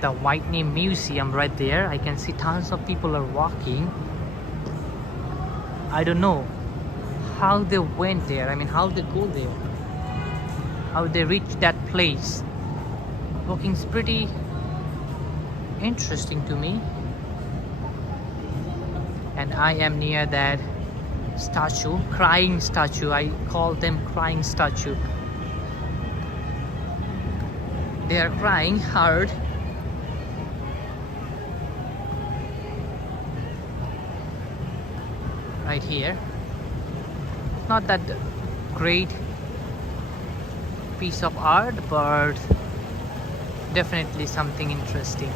the Whitney Museum right there. I can see tons of people are walking. I don't know how they went there. I mean, how they go there, how they reach that place. Walking's pretty interesting to me. And I am near that statue, crying statue. I call them crying statue. They are crying hard. Right here. Not that great piece of art, but definitely something interesting.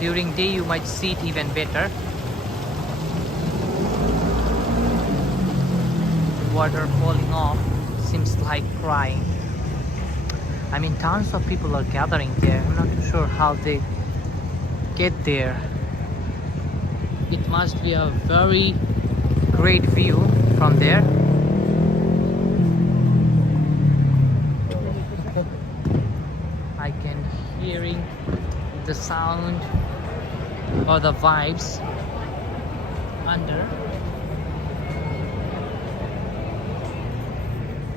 During day you might see it even better. Water falling off, seems like crying. I mean, tons of people are gathering there. I'm not sure how they get there. It must be a very great view from there. I can hearing the sound or the vibes under.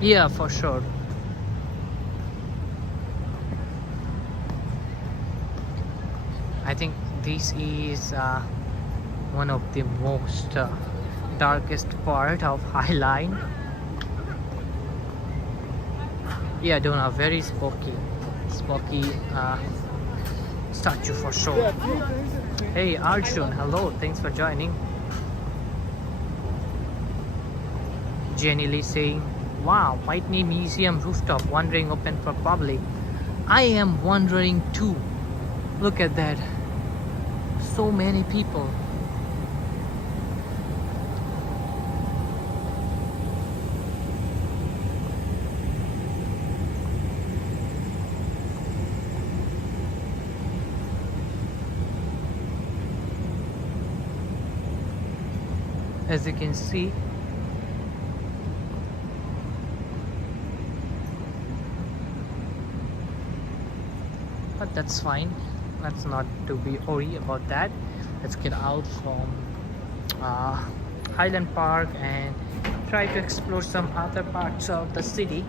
Yeah, for sure. I think this is one of the most darkest part of High Line. Yeah, Donna, very spooky statue for sure. Hey Arjun, hello, thanks for joining. Jenny Lee saying, wow, Whitney Museum rooftop, wondering open for public. I am wondering too. Look at that. So many people. As you can see, but that's fine. Let's not to be worried about that. Let's get out from Highland Park and try to explore some other parts of the city.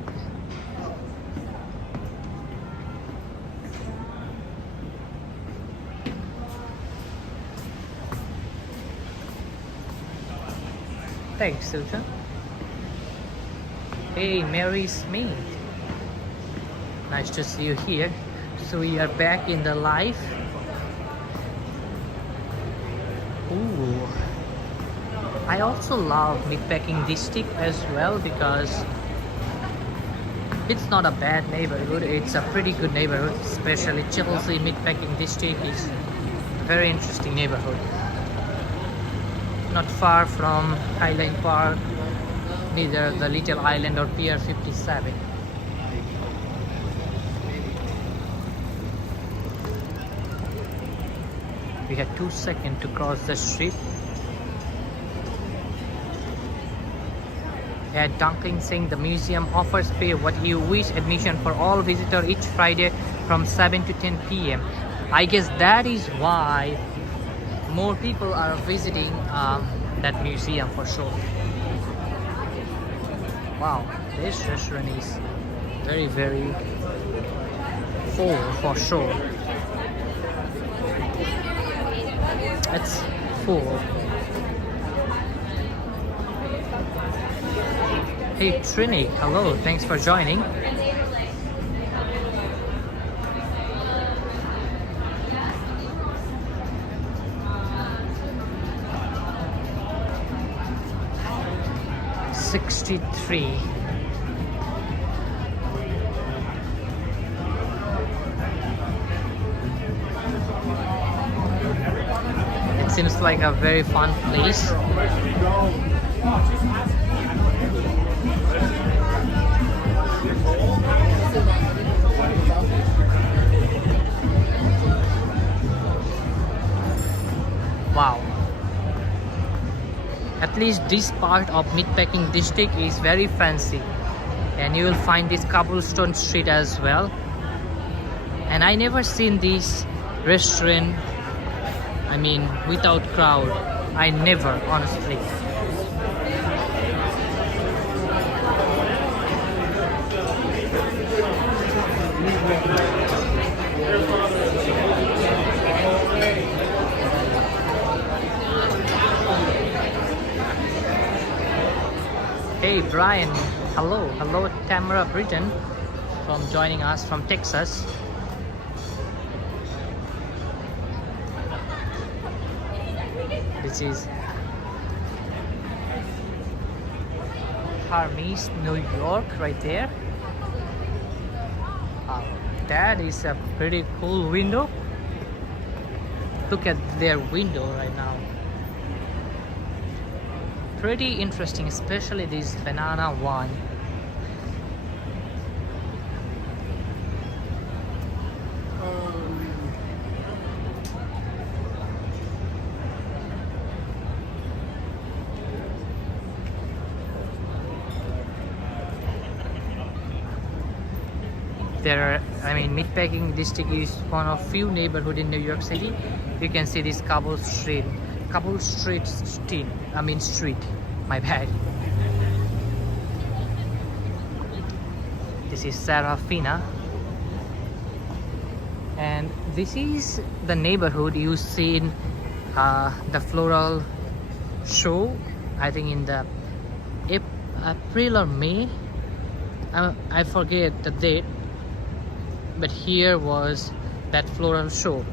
Thanks, Susan. Hey, Mary Smith. Nice to see you here. So we are back in the live. Ooh. I also love Meatpacking district as well because it's not a bad neighborhood. It's a pretty good neighborhood, especially Chelsea Meatpacking district is a very interesting neighborhood. Not far from Highland Park, neither the Little Island or Pier 57. We had 2 seconds to cross the street. At Dunking saying the museum offers pay what you wish admission for all visitors each Friday from 7 to 10 p.m. I guess that is why more people are visiting that museum for sure. Wow, this restaurant is very, very full for sure. It's full. Hey Trini, hello, thanks for joining. '63. It seems like a very fun place. Wow. At least this part of Meatpacking district is very fancy, and you will find this cobblestone street as well. And I never seen this restaurant, I mean, without crowd. I never, honestly. Hey Brian, hello Tamara Britton from joining us from Texas. This is Hermes, New York, right there. That is a pretty cool window. Look at their window right now. Pretty interesting, especially this banana one. Meatpacking district is one of few neighborhood in New York City. You can see this street, my bad. This is Serafina, and this is the neighborhood you see in the floral show, I think in the April or May. I forget the date, but here was that floral show.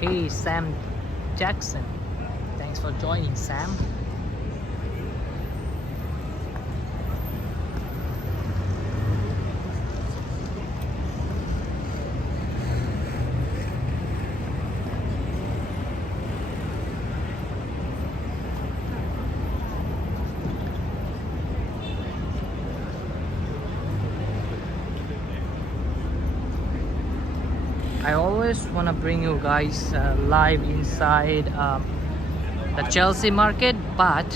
Hey Sam Jackson. Thanks for joining, Sam. I always want to bring you guys live inside the Chelsea market, but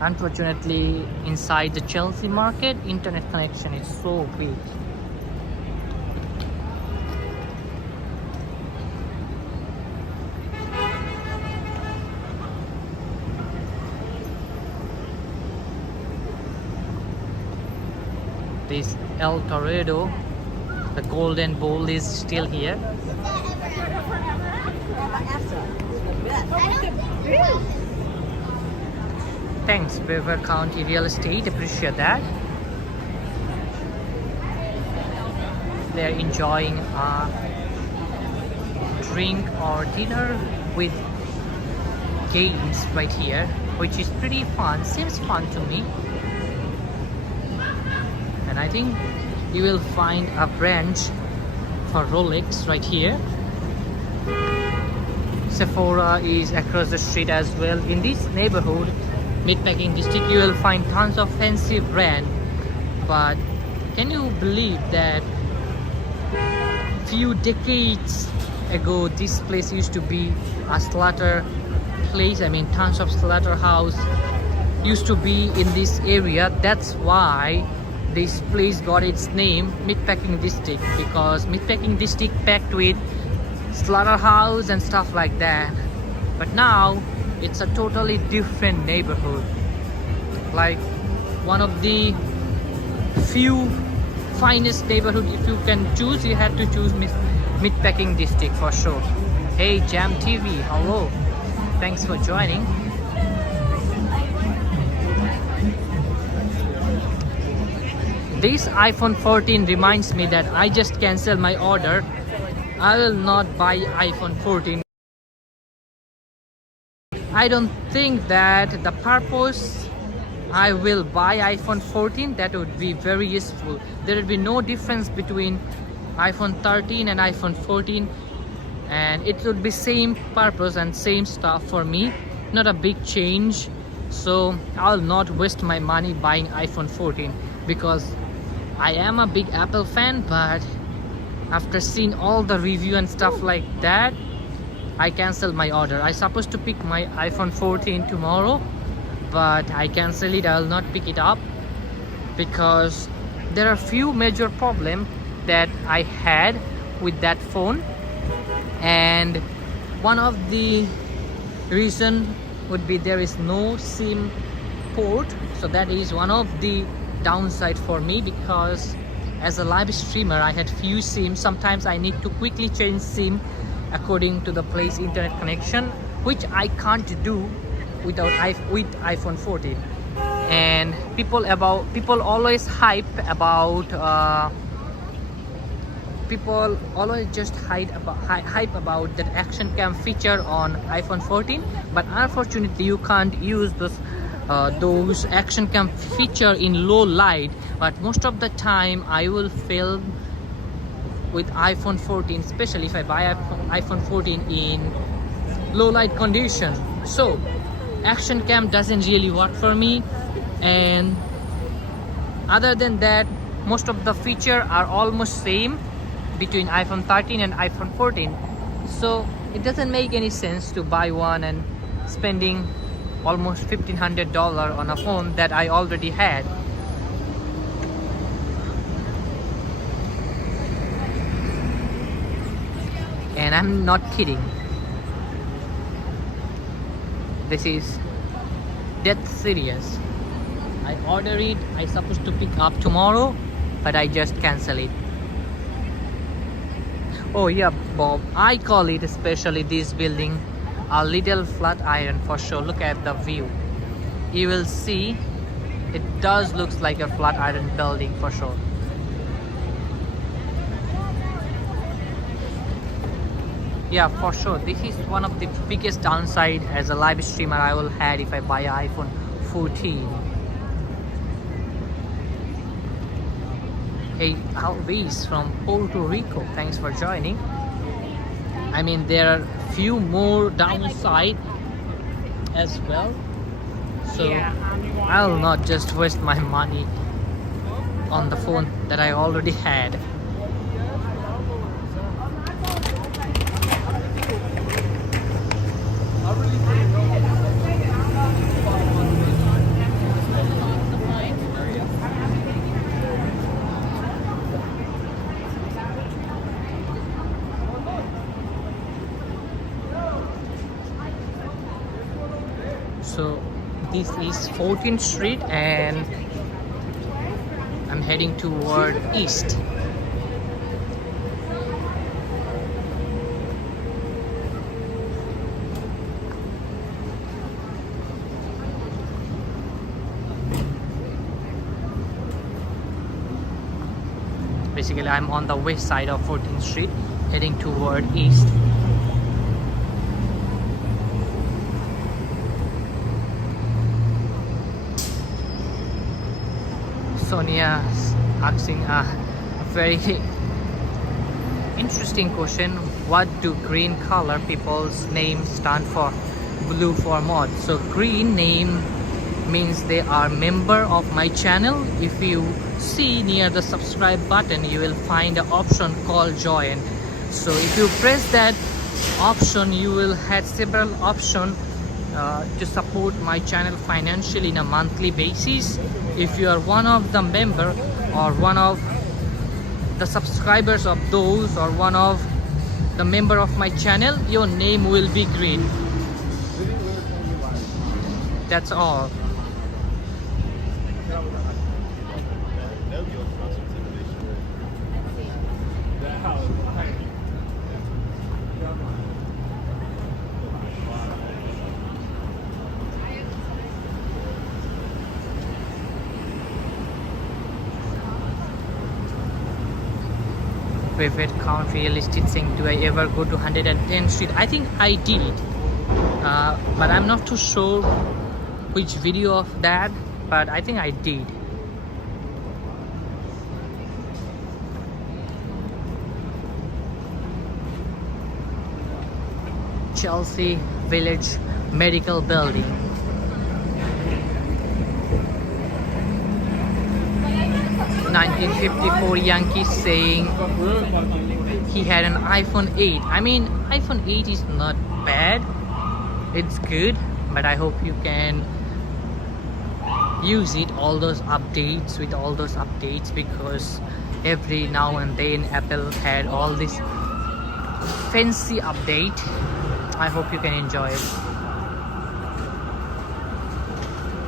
unfortunately inside the Chelsea market internet connection is so weak. This El Torado, the golden bowl, is still here. Thanks, Beaver County Real Estate. Appreciate that. They're enjoying a drink or dinner with games right here, which is pretty fun. Seems fun to me. And I think you will find a branch for Rolex right here. Sephora is across the street as well. In this neighborhood, Meatpacking district, you will find tons of fancy brand. But can you believe that few decades ago this place used to be a slaughter place? I mean, tons of slaughterhouse used to be in this area. That's why this place got its name, Meatpacking district, because Meatpacking district packed with slaughterhouse and stuff like that. But now it's a totally different neighborhood, like one of the few finest neighborhood. If you can choose, you have to choose Meatpacking district for sure. Hey Jam TV, hello, thanks for joining. This iPhone 14 reminds me that I just canceled my order. I will not buy iPhone 14. I don't think that the purpose I will buy iPhone 14, that would be very useful. There will be no difference between iPhone 13 and iPhone 14, and it would be same purpose and same stuff for me, not a big change. So I'll not waste my money buying iPhone 14 because I am a big Apple fan, but after seeing all the review and stuff like that, I canceled my order. I supposed to pick my iPhone 14 tomorrow, but I cancel it. I will not pick it up because there are few major problems that I had with that phone, and one of the reason would be there is no SIM port. So that is one of the downside for me, because as a live streamer I had few SIM. Sometimes I need to quickly change SIM according to the place internet connection, which I can't do with iPhone 14. And people always hype about people always just hype about that action cam feature on iPhone 14, but unfortunately you can't use those action cam feature in low light. But most of the time I will film with iPhone 14, especially if I buy iPhone 14 in low light condition. So action cam doesn't really work for me, and other than that most of the feature are almost same between iPhone 13 and iPhone 14. So it doesn't make any sense to buy one and spending almost $1,500 on a phone that I already had. And I'm not kidding. This is death serious. I order it. I supposed to pick up tomorrow, but I just cancel it. Oh yeah, Bob, I call it, especially this building, a little flat iron for sure. Look at the view. You will see it does looks like a flat iron building for sure. Yeah, for sure. This is one of the biggest downside as a live streamer I will had if I buy an iPhone 14. Hey, Alvis from Puerto Rico, thanks for joining. I mean, there are few more downside as well, so I'll not just waste my money on the phone that I already had. So this is 14th Street and I'm heading toward east. Basically, I'm on the west side of 14th Street heading toward east. Sonia asking a very interesting question. What do green color people's names stand for? Blue for mod. So green name means they are member of my channel. If you see near the subscribe button, you will find an option called join. So if you press that option, you will have several options to support my channel financially in a monthly basis. If you are one of the member or one of the subscribers of those or one of the member of my channel, your name will be green. That's all. Favorite count real estate saying, do I ever go to 110th Street? I think I did, but I'm not too sure which video of that, but I think I did. Chelsea Village Medical Building. (1954) Yankee saying he had an iPhone 8. I mean, iPhone 8 is not bad, it's good, but I hope you can use it all those updates with all those updates, because every now and then Apple had all this fancy update. I hope you can enjoy it.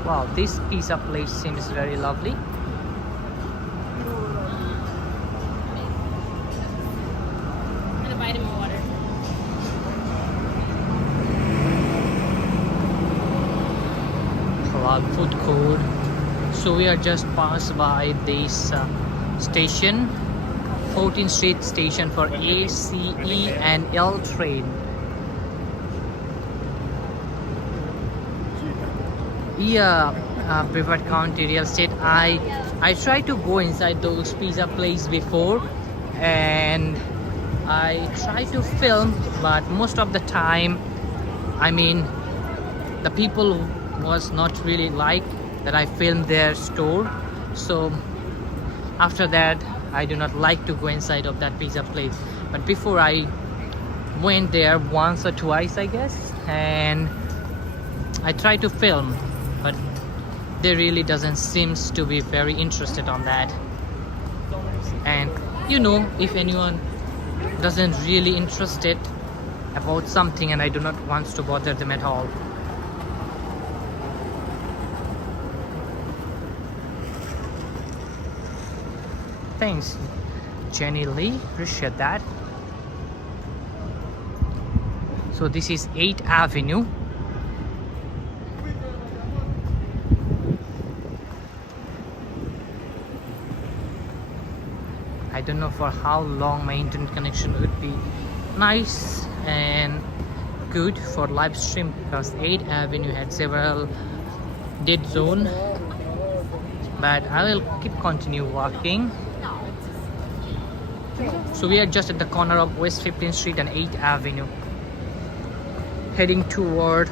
Wow, this pizza place seems very lovely. Food court. So we are just passed by this station, 14th Street station for A, C, E and L train. Yeah, Brevard County real estate. I tried to go inside those pizza place before and I tried to film, but most of the time, I mean, the people was not really like that I filmed their store. So after that, I do not like to go inside of that pizza place. But before, I went there once or twice, I guess, and I tried to film, but they really doesn't seems to be very interested on that. And you know, if anyone doesn't really interested about something, and I do not want to bother them at all. Thanks, Jenny Lee, appreciate that. So this is 8th Avenue. I don't know for how long my internet connection would be nice and good for live stream because 8th Avenue had several dead zone, but I will continue walking. So we are just at the corner of West 15th Street and 8th Avenue, heading toward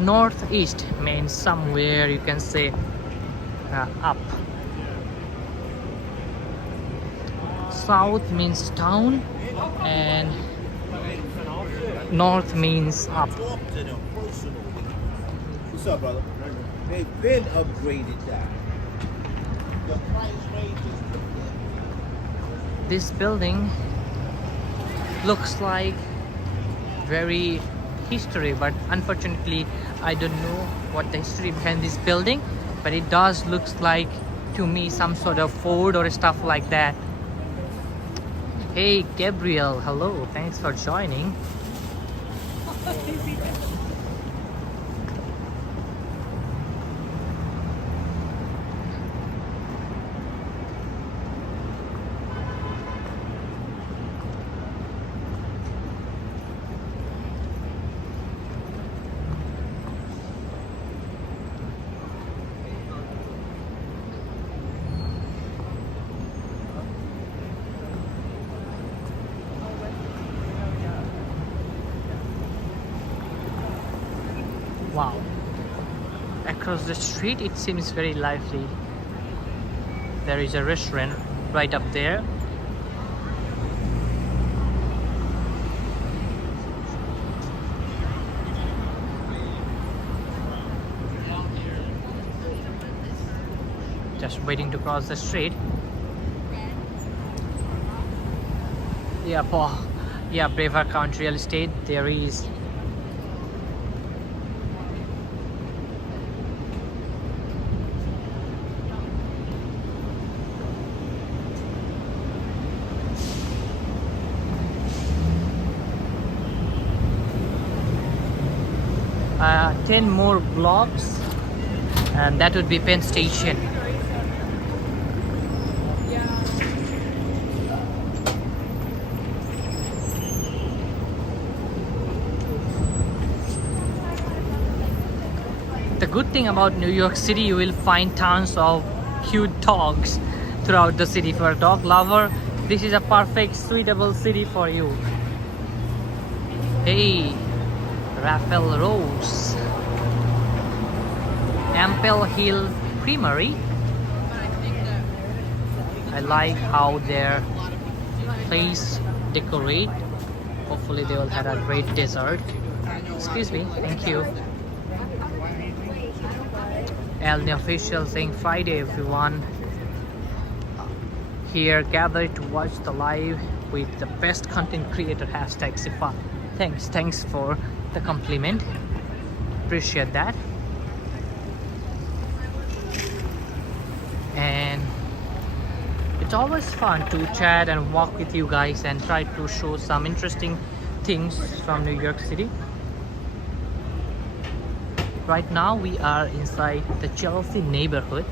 northeast, means somewhere you can say up. South means down and north means up. What's up, brother? They've been upgraded that. The price range is. This building looks like very history, but unfortunately I don't know what the history behind this building, but it does looks like to me some sort of fort or stuff like that. Hey Gabriel, hello, thanks for joining. Wow, across the street it seems very lively. There is a restaurant right up there. Just waiting to cross the street. Yeah, Brave Account Real Estate. There is uh, 10 more blocks and that would be Penn Station. The good thing about New York City, you will find tons of cute dogs throughout the city. For a dog lover, this is a perfect suitable city for you. Hey, Raphael Rose, Ample Hill Creamery. I like how their place decorate. Hopefully they will have a great dessert. Excuse me, thank you. Elni official saying Friday everyone here gathered to watch the live with the best content creator hashtag Sifa. Thanks for the compliment, appreciate that. And it's always fun to chat and walk with you guys and try to show some interesting things from New York City. Right now we are inside the Chelsea neighborhood.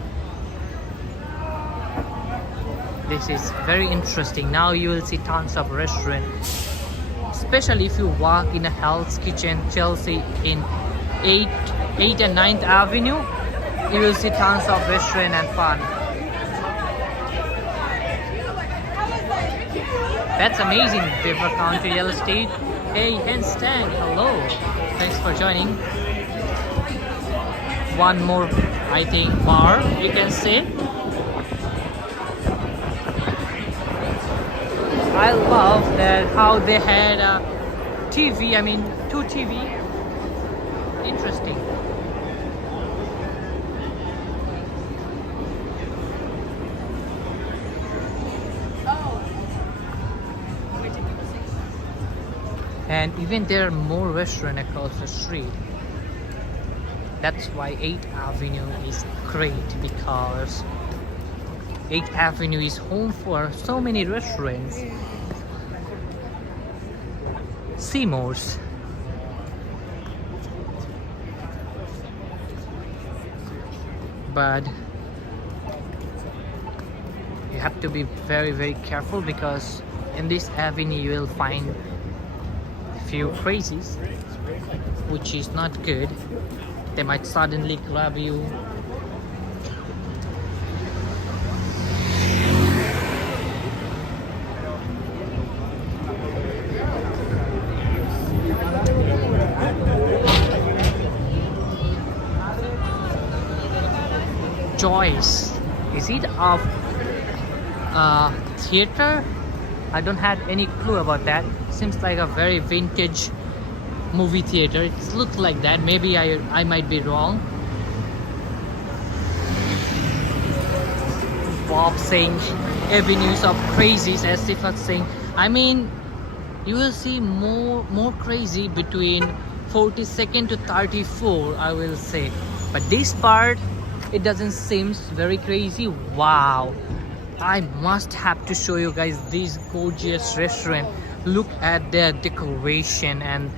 This is very interesting. Now you will see tons of restaurants, especially if you walk in a Hell's Kitchen Chelsea in 8th and 9th Avenue. You will see tons of restaurant and fun. That's amazing, Beaver County Real Estate. Hey, Handstand, hello. Thanks for joining. One more, I think, bar you can see. I love that how they had a TV, I mean 2 TV. Interesting. And even there are more restaurants across the street. That's why 8th Avenue is great, because 8th Avenue is home for so many restaurants. Seymour's. But you have to be very careful, because in this avenue you will find few crazies, which is not good. They might suddenly grab you. Choice. Is it of theater? I don't have any clue about that. Seems like a very vintage movie theater. It looks like that. Maybe I might be wrong. Bob saying avenues of crazies, as if I'm saying. I mean, you will see more crazy between 42nd to 34, I will say. But this part, it doesn't seem very crazy. Wow, I must have to show you guys this gorgeous restaurant. Look at their decoration and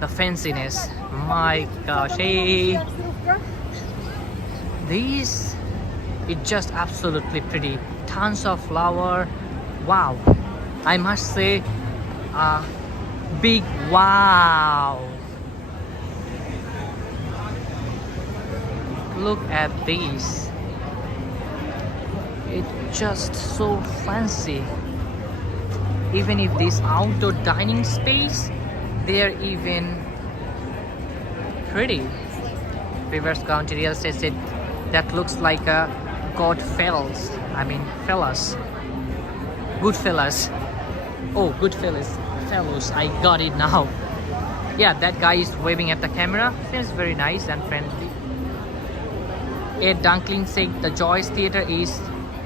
the fanciness. My gosh, hey, this is just absolutely pretty. Tons of flower. Wow, I must say, big wow. Look at these. It's just so fancy. Even if this outdoor dining space, they're even pretty. Rivers County Real Estate said that looks like a Godfellas. I mean fellas. Goodfellas. Oh, Goodfellas. Fellows. I got it now. Yeah, that guy is waving at the camera. Seems very nice and friendly. Ed Dunklin said the Joyce Theater is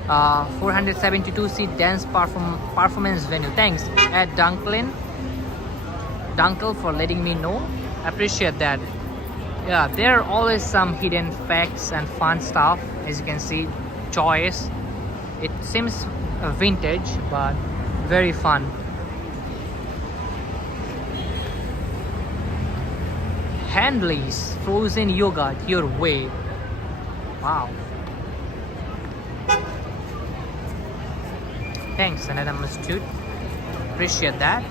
472-seat dance performance venue. Thanks, Ed Dunklin. Dunkel, for letting me know. Appreciate that. Yeah, there are always some hidden facts and fun stuff. As you can see, Joyce. It seems vintage, but very fun. Handley's frozen yogurt your way. Wow. Thanks, another mustard. Appreciate that.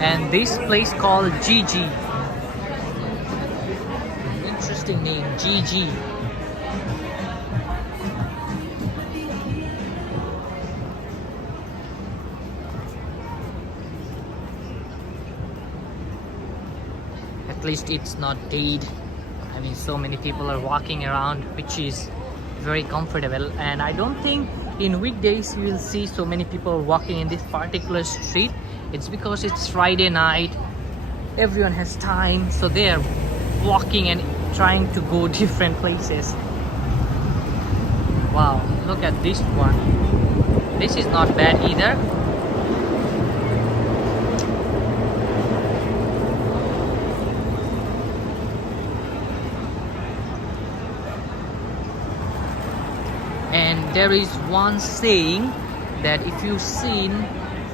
And this place called Gigi. Interesting name, Gigi. At least it's not dead. I mean, so many people are walking around, which is very comfortable. And I don't think in weekdays you will see so many people walking in this particular street. It's because it's Friday night, everyone has time, so they are walking and trying to go different places. Wow, look at this one. This is not bad either. And there is one saying that if you've seen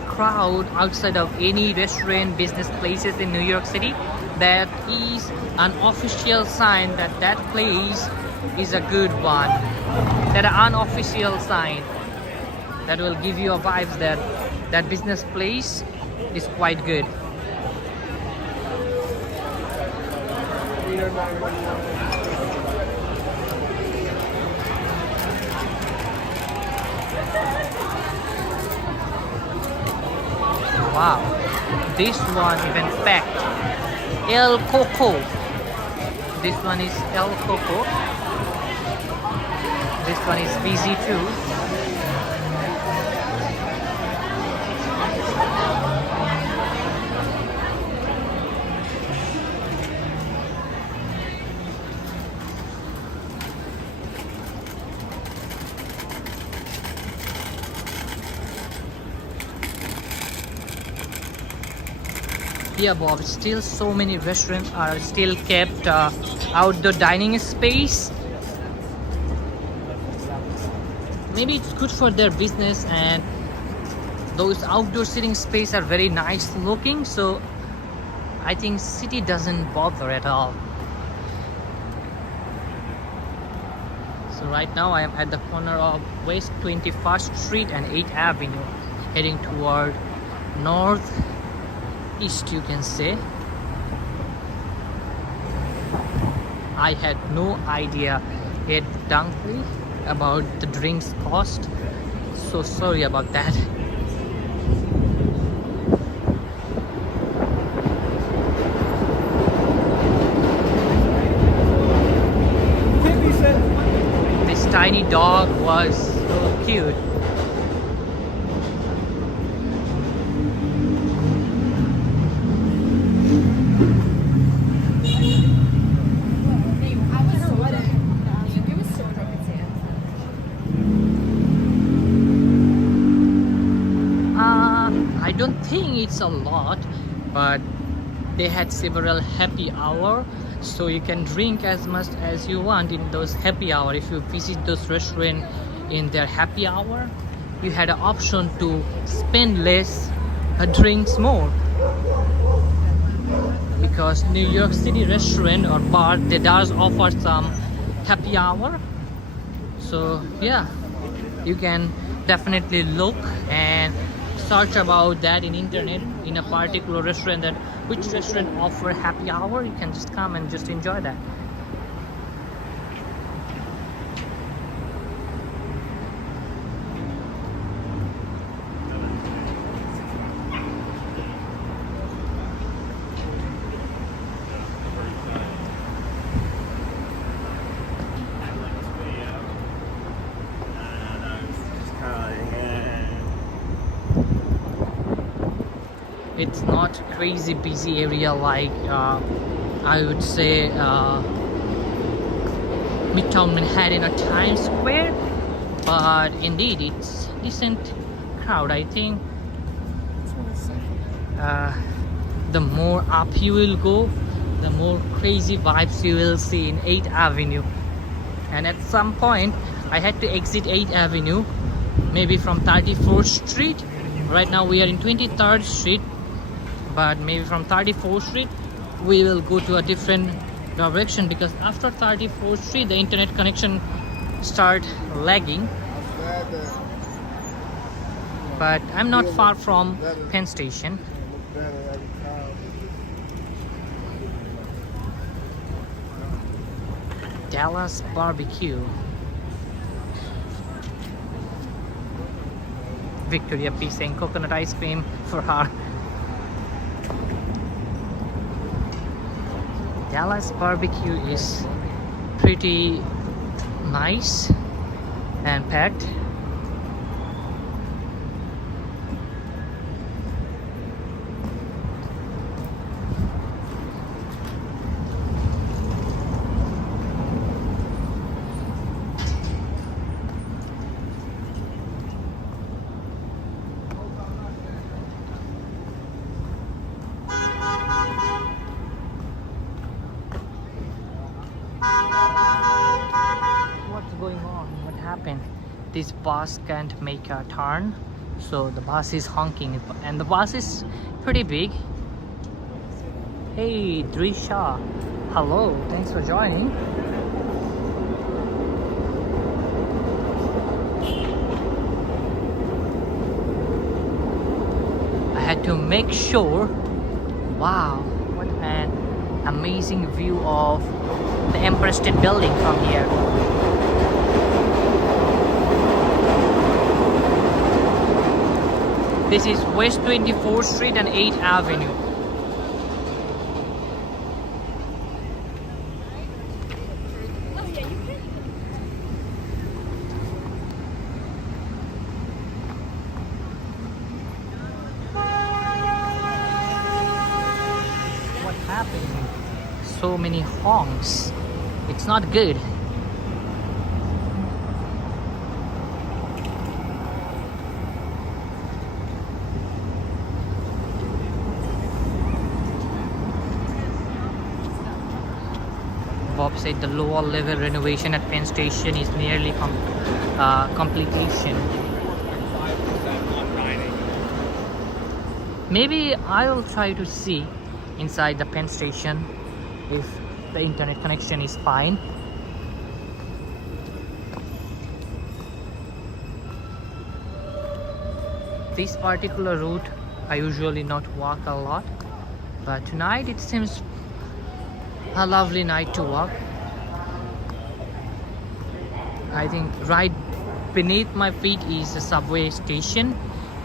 crowd outside of any restaurant, business places in New York City, that is an official sign that that place is a good one. That unofficial sign that will give you a vibe that that business place is quite good. Wow, this one even packed. El Coco. This one is El Coco. This one is busy too. Yeah, Bob, still so many restaurants are still kept outdoor dining space. Maybe it's good for their business, and those outdoor sitting space are very nice looking, so I think city doesn't bother at all. So right now I am at the corner of West 21st Street and 8th Avenue, heading toward northeast, you can say. I had no idea at Dunkley about the drinks cost. So sorry about that. This tiny dog was so cute. I don't think it's a lot, but they had several happy hour, so you can drink as much as you want in those happy hour. If you visit those restaurants in their happy hour, you had an option to spend less, drinks more. Because New York City restaurant or bar, they does offer some happy hour. So yeah, you can definitely look and search about that in internet in a particular restaurant, that which restaurant offer happy hour. You can just come and just enjoy that. It's not crazy busy area like I would say Midtown Manhattan or Times Square, but indeed it's decent crowd. I think the more up you will go, the more crazy vibes you will see in 8th Avenue. And at some point I had to exit 8th Avenue, maybe from 34th Street. Right now we are in 23rd Street, but maybe from 34th Street we will go to a different direction, because after 34th Street the internet connection start lagging. But I'm not far from Penn Station. Dallas barbecue. Victoria P saying coconut ice cream for her. Dallas barbecue is pretty nice and packed. Going on? What happened? This bus can't make a turn, so the bus is honking, and the bus is pretty big. Hey Drisha, hello, thanks for joining. I had to make sure. Wow, what an amazing view of the Empire State Building from here. This is West 24th Street and 8th Avenue. What happened? So many honks. It's not good. Bob said the lower level renovation at Penn Station is nearly completion. Maybe I'll try to see inside the Penn station if the internet connection is fine. This particular route I usually not walk a lot, but tonight it seems a lovely night to walk. I think right beneath my feet is a subway station.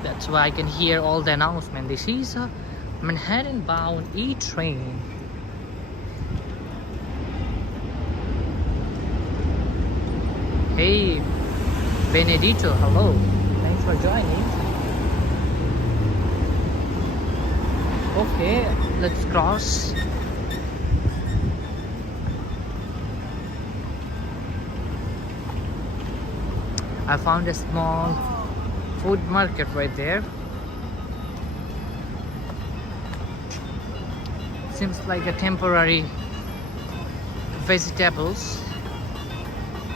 That's why I can hear all the announcement. This is a Manhattan bound E-train. Hey Benedito, hello, thanks for joining. Okay, let's cross. I found a small food market right there. Seems like a temporary vegetables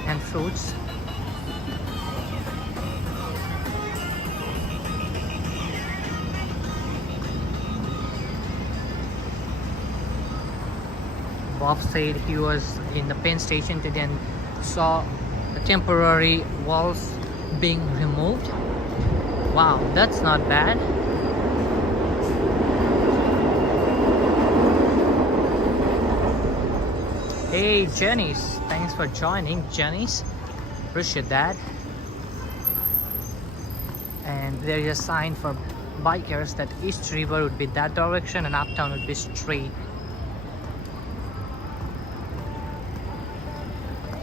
and fruits. Bob said he was in the Penn station today and saw the temporary walls being removed. Wow, that's not bad. Hey Janice, thanks for joining. Janice, appreciate that. And there is a sign for bikers that East River would be that direction and Uptown would be straight.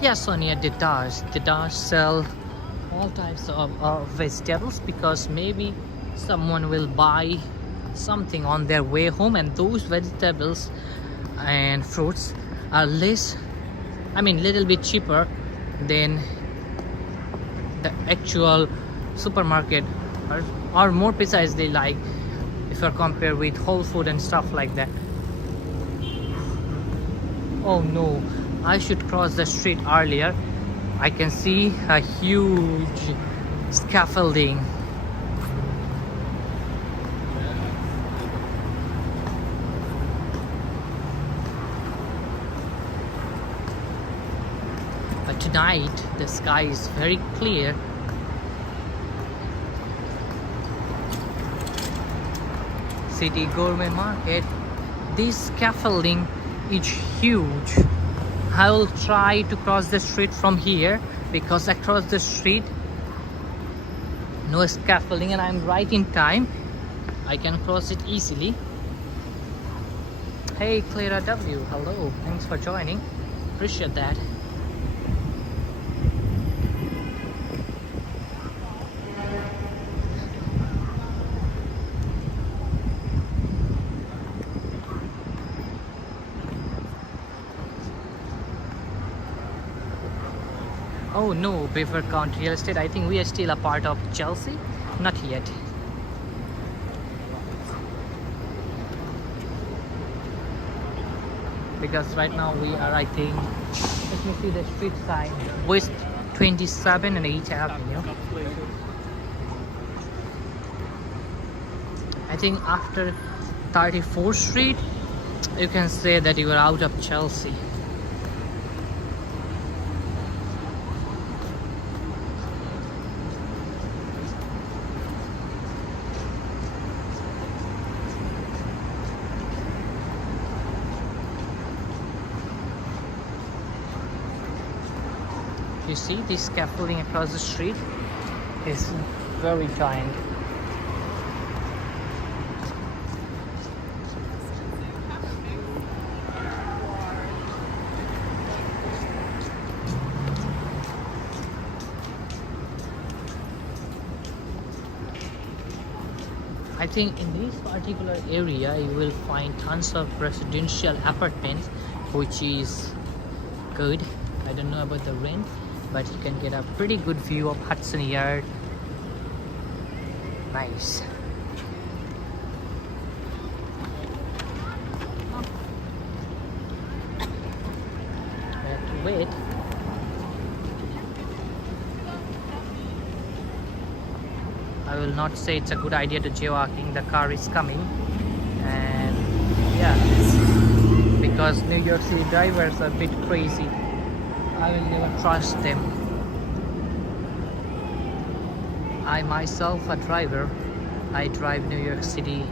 Yeah, Sonia, they does sell all types of vegetables, because maybe someone will buy something on their way home, and those vegetables and fruits are little bit cheaper than the actual supermarket, or more precisely, like if you compare with Whole Food and stuff like that. Oh no, I should cross the street earlier. I can see a huge scaffolding. But tonight the sky is very clear. City Gourmet Market. This scaffolding is huge. I will try to cross the street from here, because across the street no scaffolding and I'm right in time. I can cross it easily. Hey Clara W, hello, thanks for joining, appreciate that. Oh no, Beaver County Real Estate. I think we are still a part of Chelsea. Not yet. Because right now we are, I think, let me see the street sign. West 27 and 8th Avenue. I think after 34th Street, you can say that you are out of Chelsea. You see this scaffolding across the street is very giant. I think in this particular area you will find tons of residential apartments, which is good. I don't know about the rent, but you can get a pretty good view of Hudson Yard. Nice. I have to wait. I will not say it's a good idea to jaywalking. The car is coming, and Yeah, because New York City drivers are a bit crazy. I will never trust them. I myself a driver. I drive New York City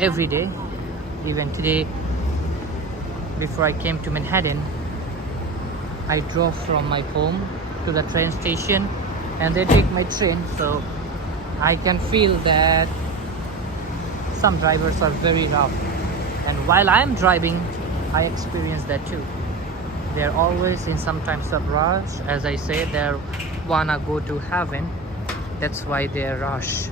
every day. Even today, before I came to Manhattan, I drove from my home to the train station and then take my train, so I can feel that some drivers are very rough, and while I'm driving I experience that too. They're always in some types of rush. As I say, they wanna go to heaven, that's why they rush.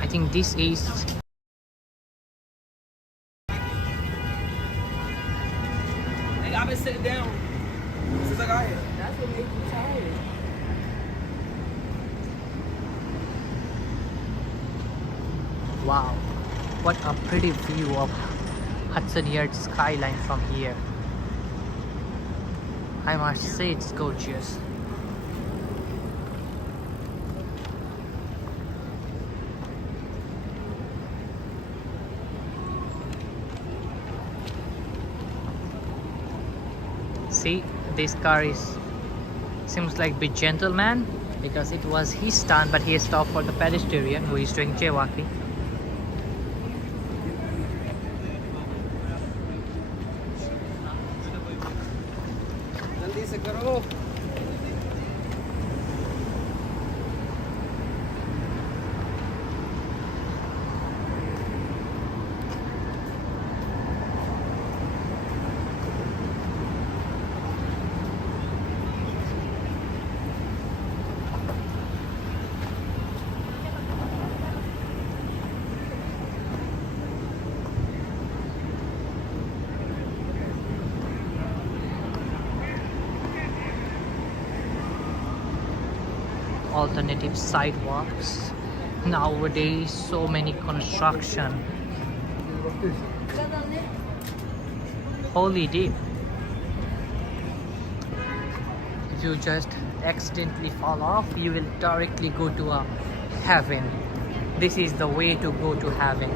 I think this is I've been sitting down since I got here. That's what makes you tired. wow, what a pretty view of Hudson Yard skyline from here. I must say it's gorgeous. See, this car seems like big gentleman because it was his turn, but he stopped for the pedestrian who is doing jaywalking. Jandi se karo. Alternative sidewalks. Nowadays, so many construction. Holy deep. If you just accidentally fall off, you will directly go to a heaven. This is the way to go to heaven.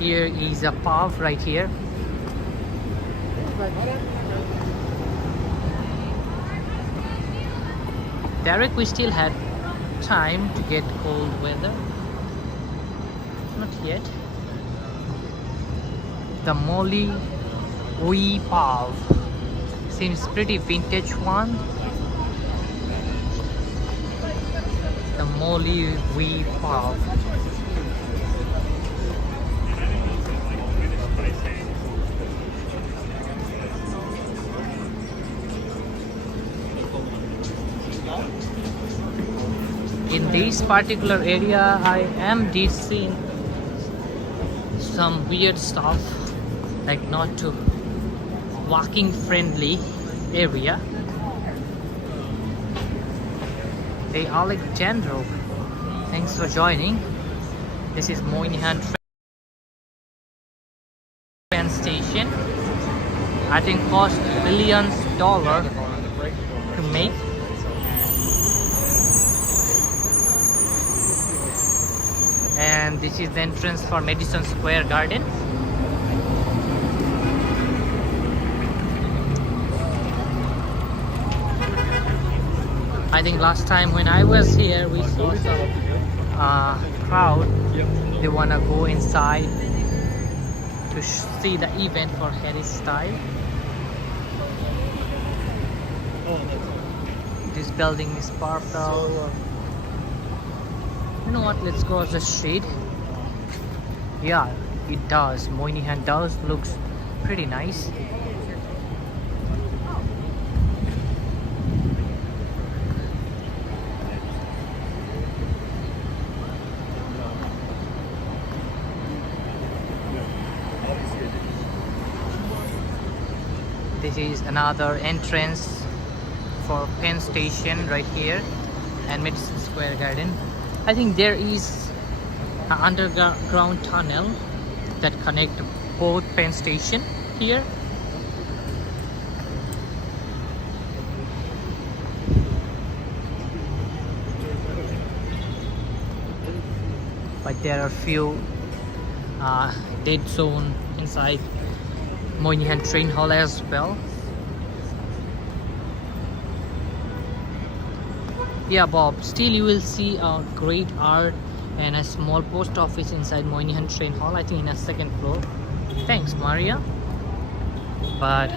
Here is a pub right here. Derek, we still had time to get cold weather. Not yet. The Molly Wee Pub seems pretty vintage one. The Molly Wee Pub. In this particular area, I am seeing some weird stuff, like not too walking friendly area. Hey Alexandro, thanks for joining. This is Moynihan train station. I think cost millions dollars to make. And this is the entrance for Madison Square Garden. I think last time when I was here, we saw some crowd. They wanna go inside to see the event for Harry Styles. This building is purple. You know what, let's cross the street. Yeah, it does. Moynihan does looks pretty nice. This is another entrance for Penn Station right here and Madison Square Garden. I think there is an underground tunnel that connect both Penn Station here. But there are few dead zone inside Moynihan train hall as well. Yeah, Bob, still you will see a great art and a small post office inside Moynihan train hall, I think in a second floor. Thanks, Maria. But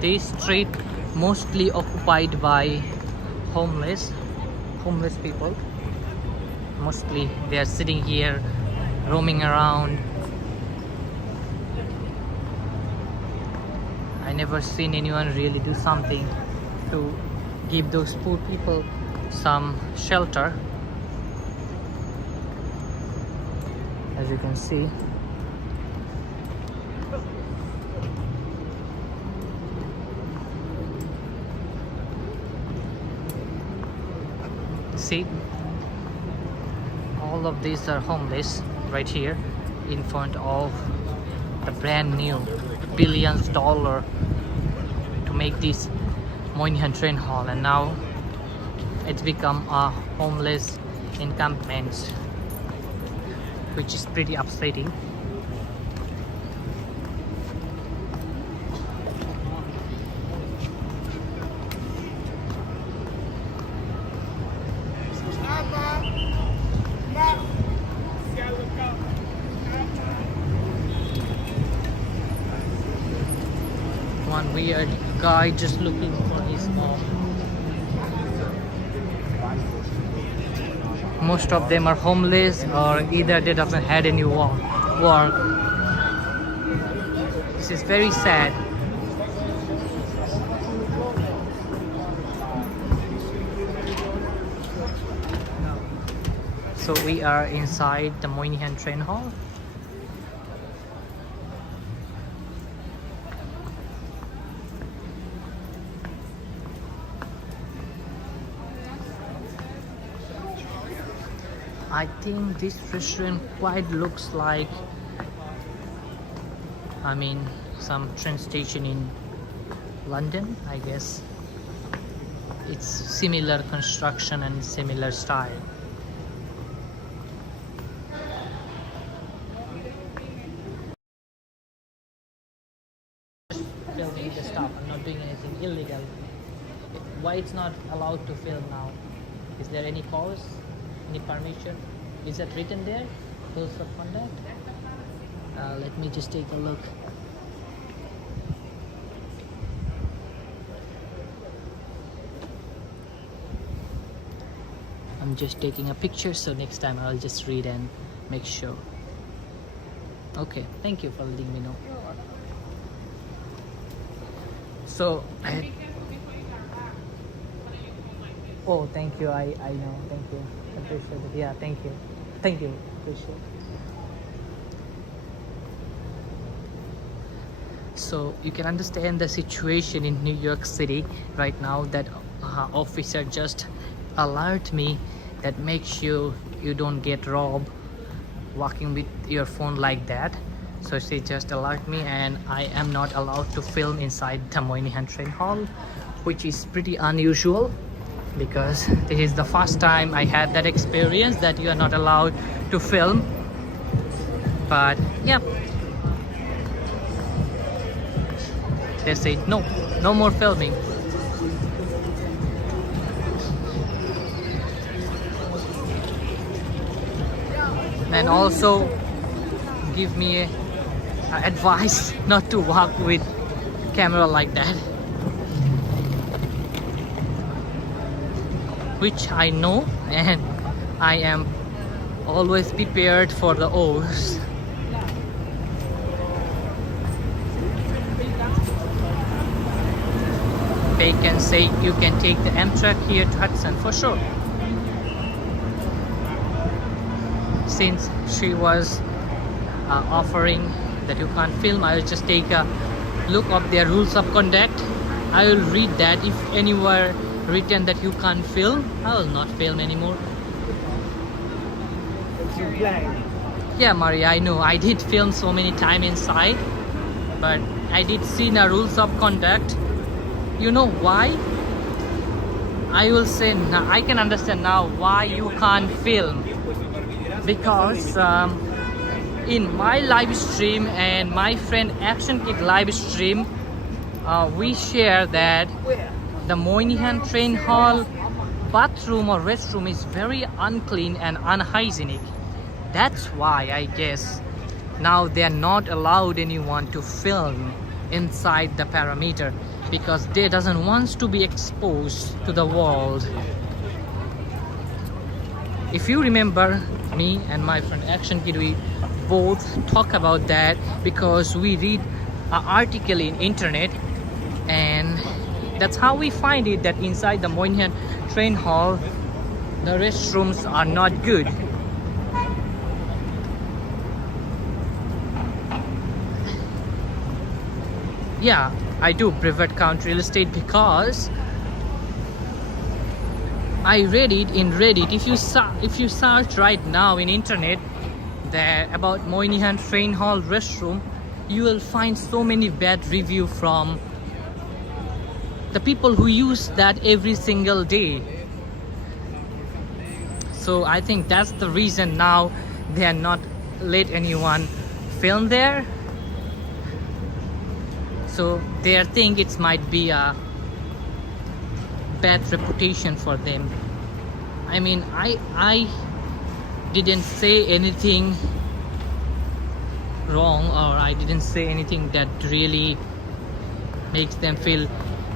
this street mostly occupied by homeless people. Mostly they are sitting here, roaming around. I never seen anyone really do something to give those poor people some shelter. As you can see, all of these are homeless right here in front of the brand new billions dollar to make this Moynihan train hall, and now it's become a homeless encampment, which is pretty upsetting. One weird guy just looking for his mom. Most of them are homeless, or either they doesn't had any work. This is very sad. So we are inside the Moynihan train hall. I think this restaurant quite looks like, I mean, some train station in London, I guess. It's similar construction and similar style. Just filming the stuff. I'm not doing anything illegal. Why it's not allowed to film now? Is there any pause? Any permission? Is that written there? Rules of conduct? Let me just take a look. I'm just taking a picture, so next time I'll just read and make sure. Okay, thank you for letting me know. So, oh, thank you. I know. Thank you. Appreciate it. Yeah, thank you. Thank you. Appreciate it. So you can understand the situation in New York City right now, that officer just alert me that make sure you don't get robbed walking with your phone like that. So she just alert me, and I am not allowed to film inside the Moynihan train hall, which is pretty unusual, because this is the first time I had that experience that you are not allowed to film. But yeah, they say no more filming. And also give me advice not to walk with camera like that, which I know, and I am always prepared for the worst. They can say you can take the Amtrak here to Hudson for sure. Since she was offering that you can't film, I will just take a look of their rules of conduct. I will read that. If anywhere written that you can't film, I will not film anymore. Yeah, Maria, I know. I did film so many time inside, but I did see the rules of conduct. You know why? I will say now, I can understand now why you can't film. Because in my live stream and my friend Action Kid live stream, we share that the Moynihan train hall bathroom or restroom is very unclean and unhygienic. That's why I guess now they are not allowed anyone to film inside the parameter, because they doesn't want to be exposed to the world. If you remember, me and my friend Action Kid, we both talk about that because we read an article in internet, and that's how we find it that inside the Moynihan train hall the restrooms are not good. Yeah, I do prefer country real estate because I read it in Reddit. If you search right now in internet that about Moynihan train hall restroom, you will find so many bad review from the people who use that every single day. So I think that's the reason now they are not let anyone film there. So they think it might be a bad reputation for them. I mean, I didn't say anything wrong, or I didn't say anything that really makes them feel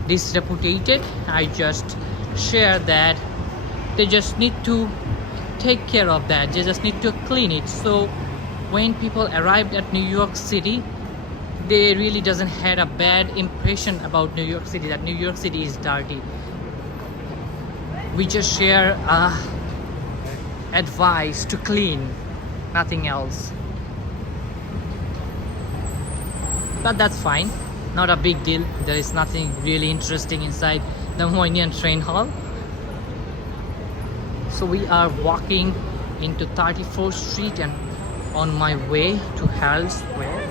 disreputed. I just share that they just need to take care of that. They just need to clean it. So when people arrived at New York City, they really doesn't had a bad impression about New York City, that New York City is dirty. We just share advice to clean, nothing else. But that's fine, not a big deal. There is nothing really interesting inside the Moynihan train hall. So we are walking into 34th Street and on my way to Herald Square.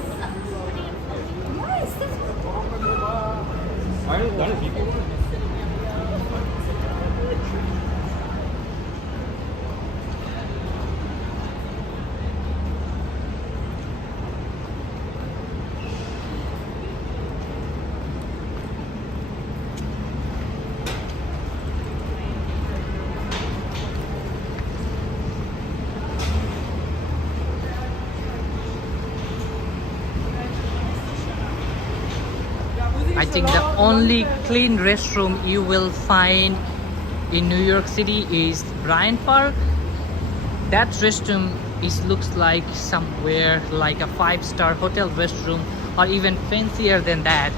I think the only clean restroom you will find in New York City is Bryant Park. That restroom looks like somewhere like a 5-star hotel restroom, or even fancier than that.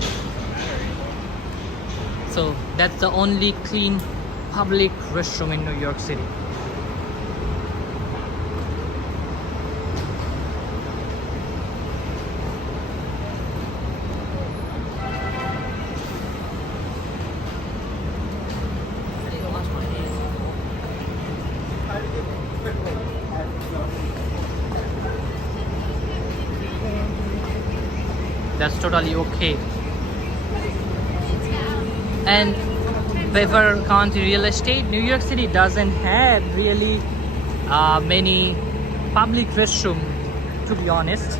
So that's the only clean public restroom in New York City. That's totally okay. And Beaver County real estate, New York City doesn't have really many public restroom, to be honest.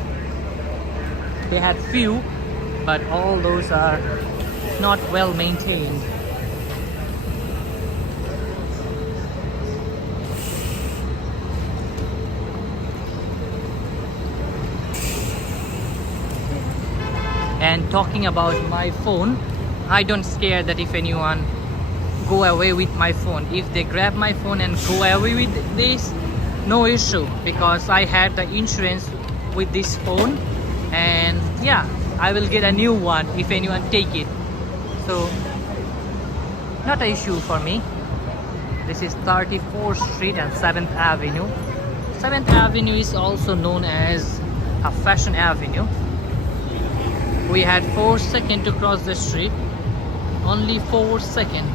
They had few, but all those are not well maintained. And talking about my phone, I don't scare that if anyone go away with my phone. If they grab my phone and go away with this, no issue, because I had the insurance with this phone, and yeah, I will get a new one if anyone take it. So not an issue for me. This is 34th Street and 7th Avenue. 7th Avenue is also known as a fashion avenue. We had 4 seconds to cross the street. Only 4 seconds.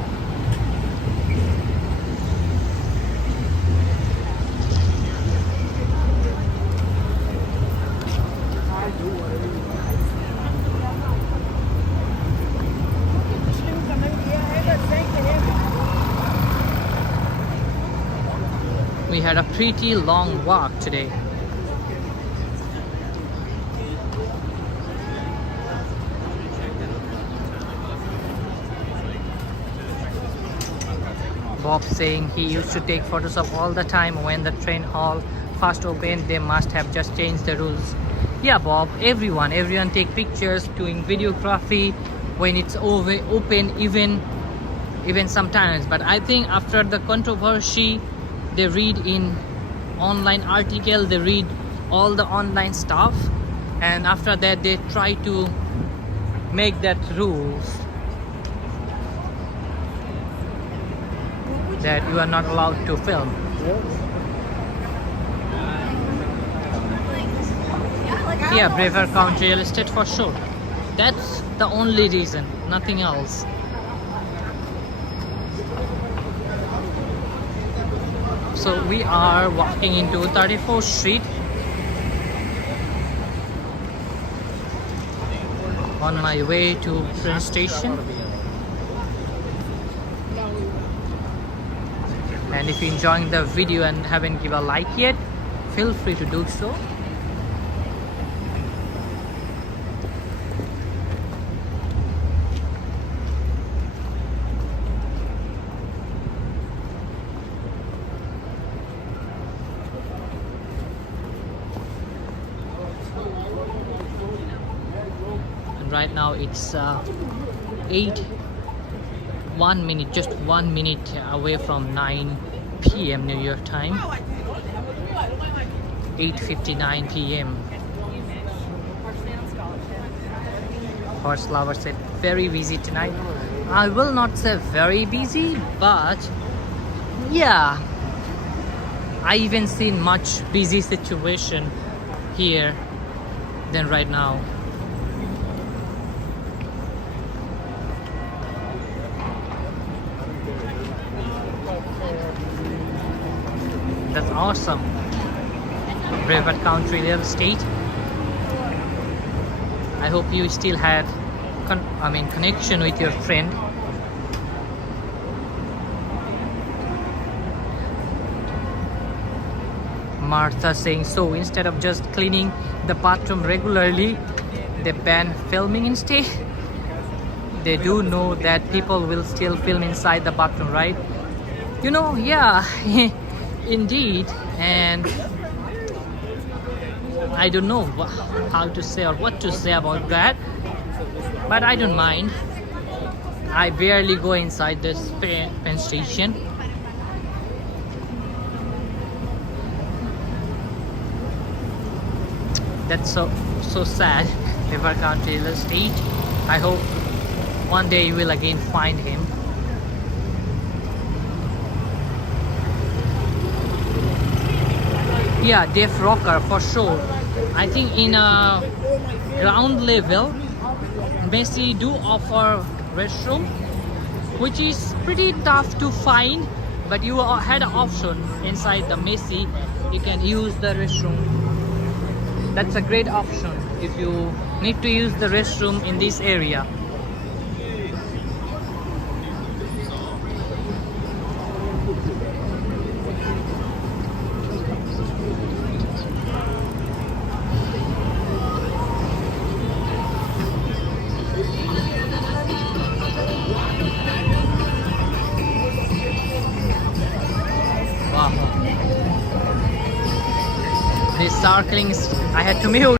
pretty long walk today. Bob saying he used to take photos of all the time. When the train hall first opened, they must have just changed the rules. Yeah, Bob, everyone take pictures, doing videography when it's open, even sometimes. But I think after the controversy, they read in online article, they read all the online stuff, and after that they try to make that rules that you are not allowed to film. Yeah, Braver County real estate for sure. That's the only reason, nothing else. So we are walking into 34th Street on my way to train station. And if you're enjoying the video and haven't given a like yet, feel free to do so. Right now it's 1 minute, just 1 minute away from 9 p.m. New York time. 8:59 p.m. Horse lover said very busy tonight. I will not say very busy, but yeah, I even seen much busy situation here than right now. That's awesome. Braver Country real estate. I hope you still had connection with your friend. Martha saying, so instead of just cleaning the bathroom regularly, they ban filming instead. They do know that people will still film inside the bathroom, right? You know, yeah. Indeed, and I don't know how to say or what to say about that, but I don't mind. I barely go inside this pen station. That's so sad. River County real estate. I hope one day you will again find him. Yeah, Def Rocker for sure. I think in a ground level, Messi do offer restroom, which is pretty tough to find. But you had an option inside the Messi, you can use the restroom. That's a great option if you need to use the restroom in this area. These circlings, I had to mute.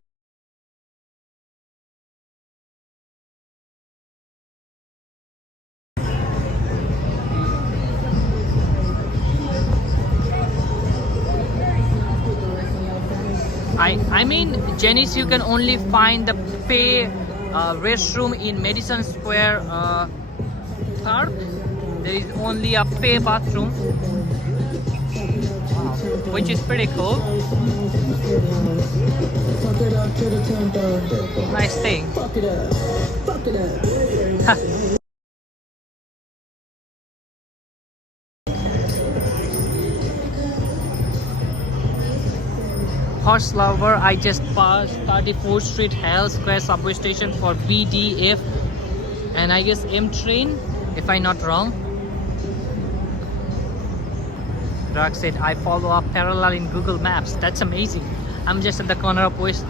I mean, Janice, you can only find the pay restroom in Madison Square Park. There is only a pay bathroom, which is pretty cool. Nice thing. Horse lover, I just passed 34th Street Hell Square subway station for BDF and I guess M train, if I'm not wrong. Drag said, I follow up parallel in Google Maps. That's amazing. I'm just at the corner of West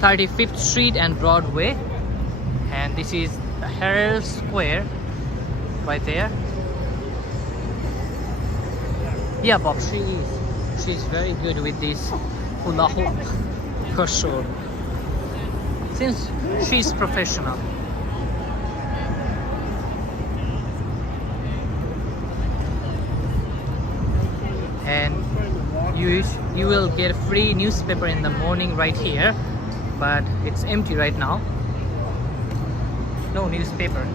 35th Street and Broadway. And this is the Herald Square right there. Yeah, Bob, she is. She's very good with this hula hoop for sure. Since she's professional. And you will get a free newspaper in the morning right here, but it's empty right now. No newspaper.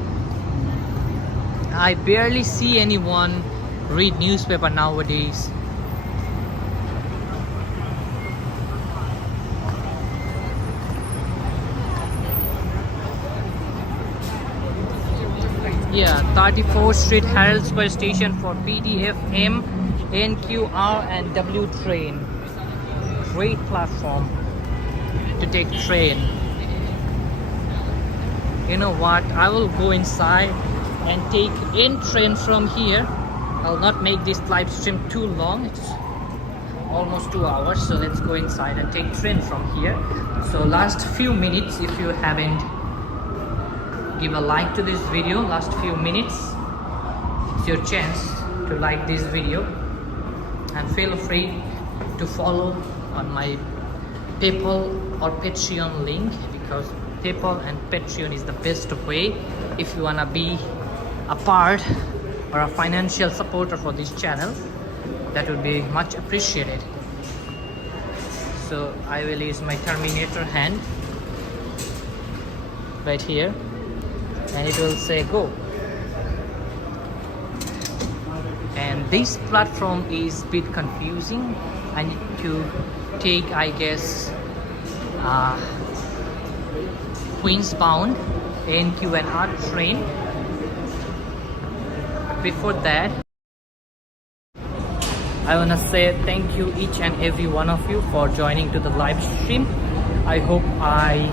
I barely see anyone read newspaper nowadays. Yeah, 34th Street Herald Square Station for PDF, M, NQR and W train. Great platform to take train. You know what? I will go inside and take in train from here. I'll not make this live stream too long. It's almost 2 hours. So let's go inside and take train from here. So last few minutes, if you haven't give a like to this video, last few minutes, it's your chance to like this video, and feel free to follow on my PayPal or Patreon link, because PayPal and Patreon is the best way if you wanna be a part or a financial supporter for this channel. That would be much appreciated. So I will use my Terminator hand right here, and it will say go. And this platform is a bit confusing. I need to take, I guess, Queensbound NQ&R train. Before that, I wanna say thank you each and every one of you for joining to the live stream. I hope I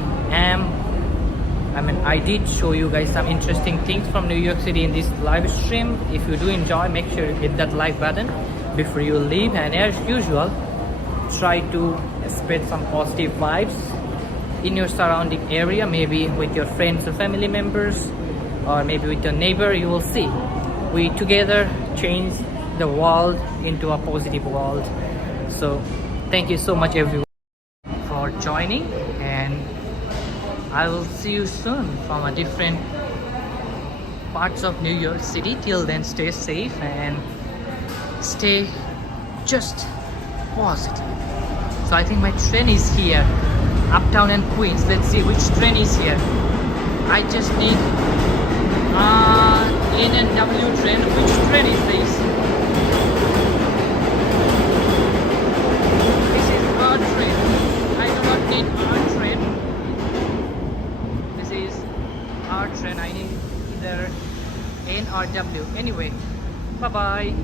did show you guys some interesting things from New York City in this live stream. If you do enjoy, make sure you hit that like button before you leave, and as usual, try to spread some positive vibes in your surrounding area, maybe with your friends or family members, or maybe with your neighbor. You will see we together change the world into a positive world. So thank you so much everyone for joining, and I will see you soon from a different parts of New York City. Till then, stay safe and stay just positive. So I think my train is here, Uptown and Queens. Let's see which train is here. I just need N and W train. Which train is this? This is our train. I do not need our train. This is our train. I need either N or W. Anyway, bye bye.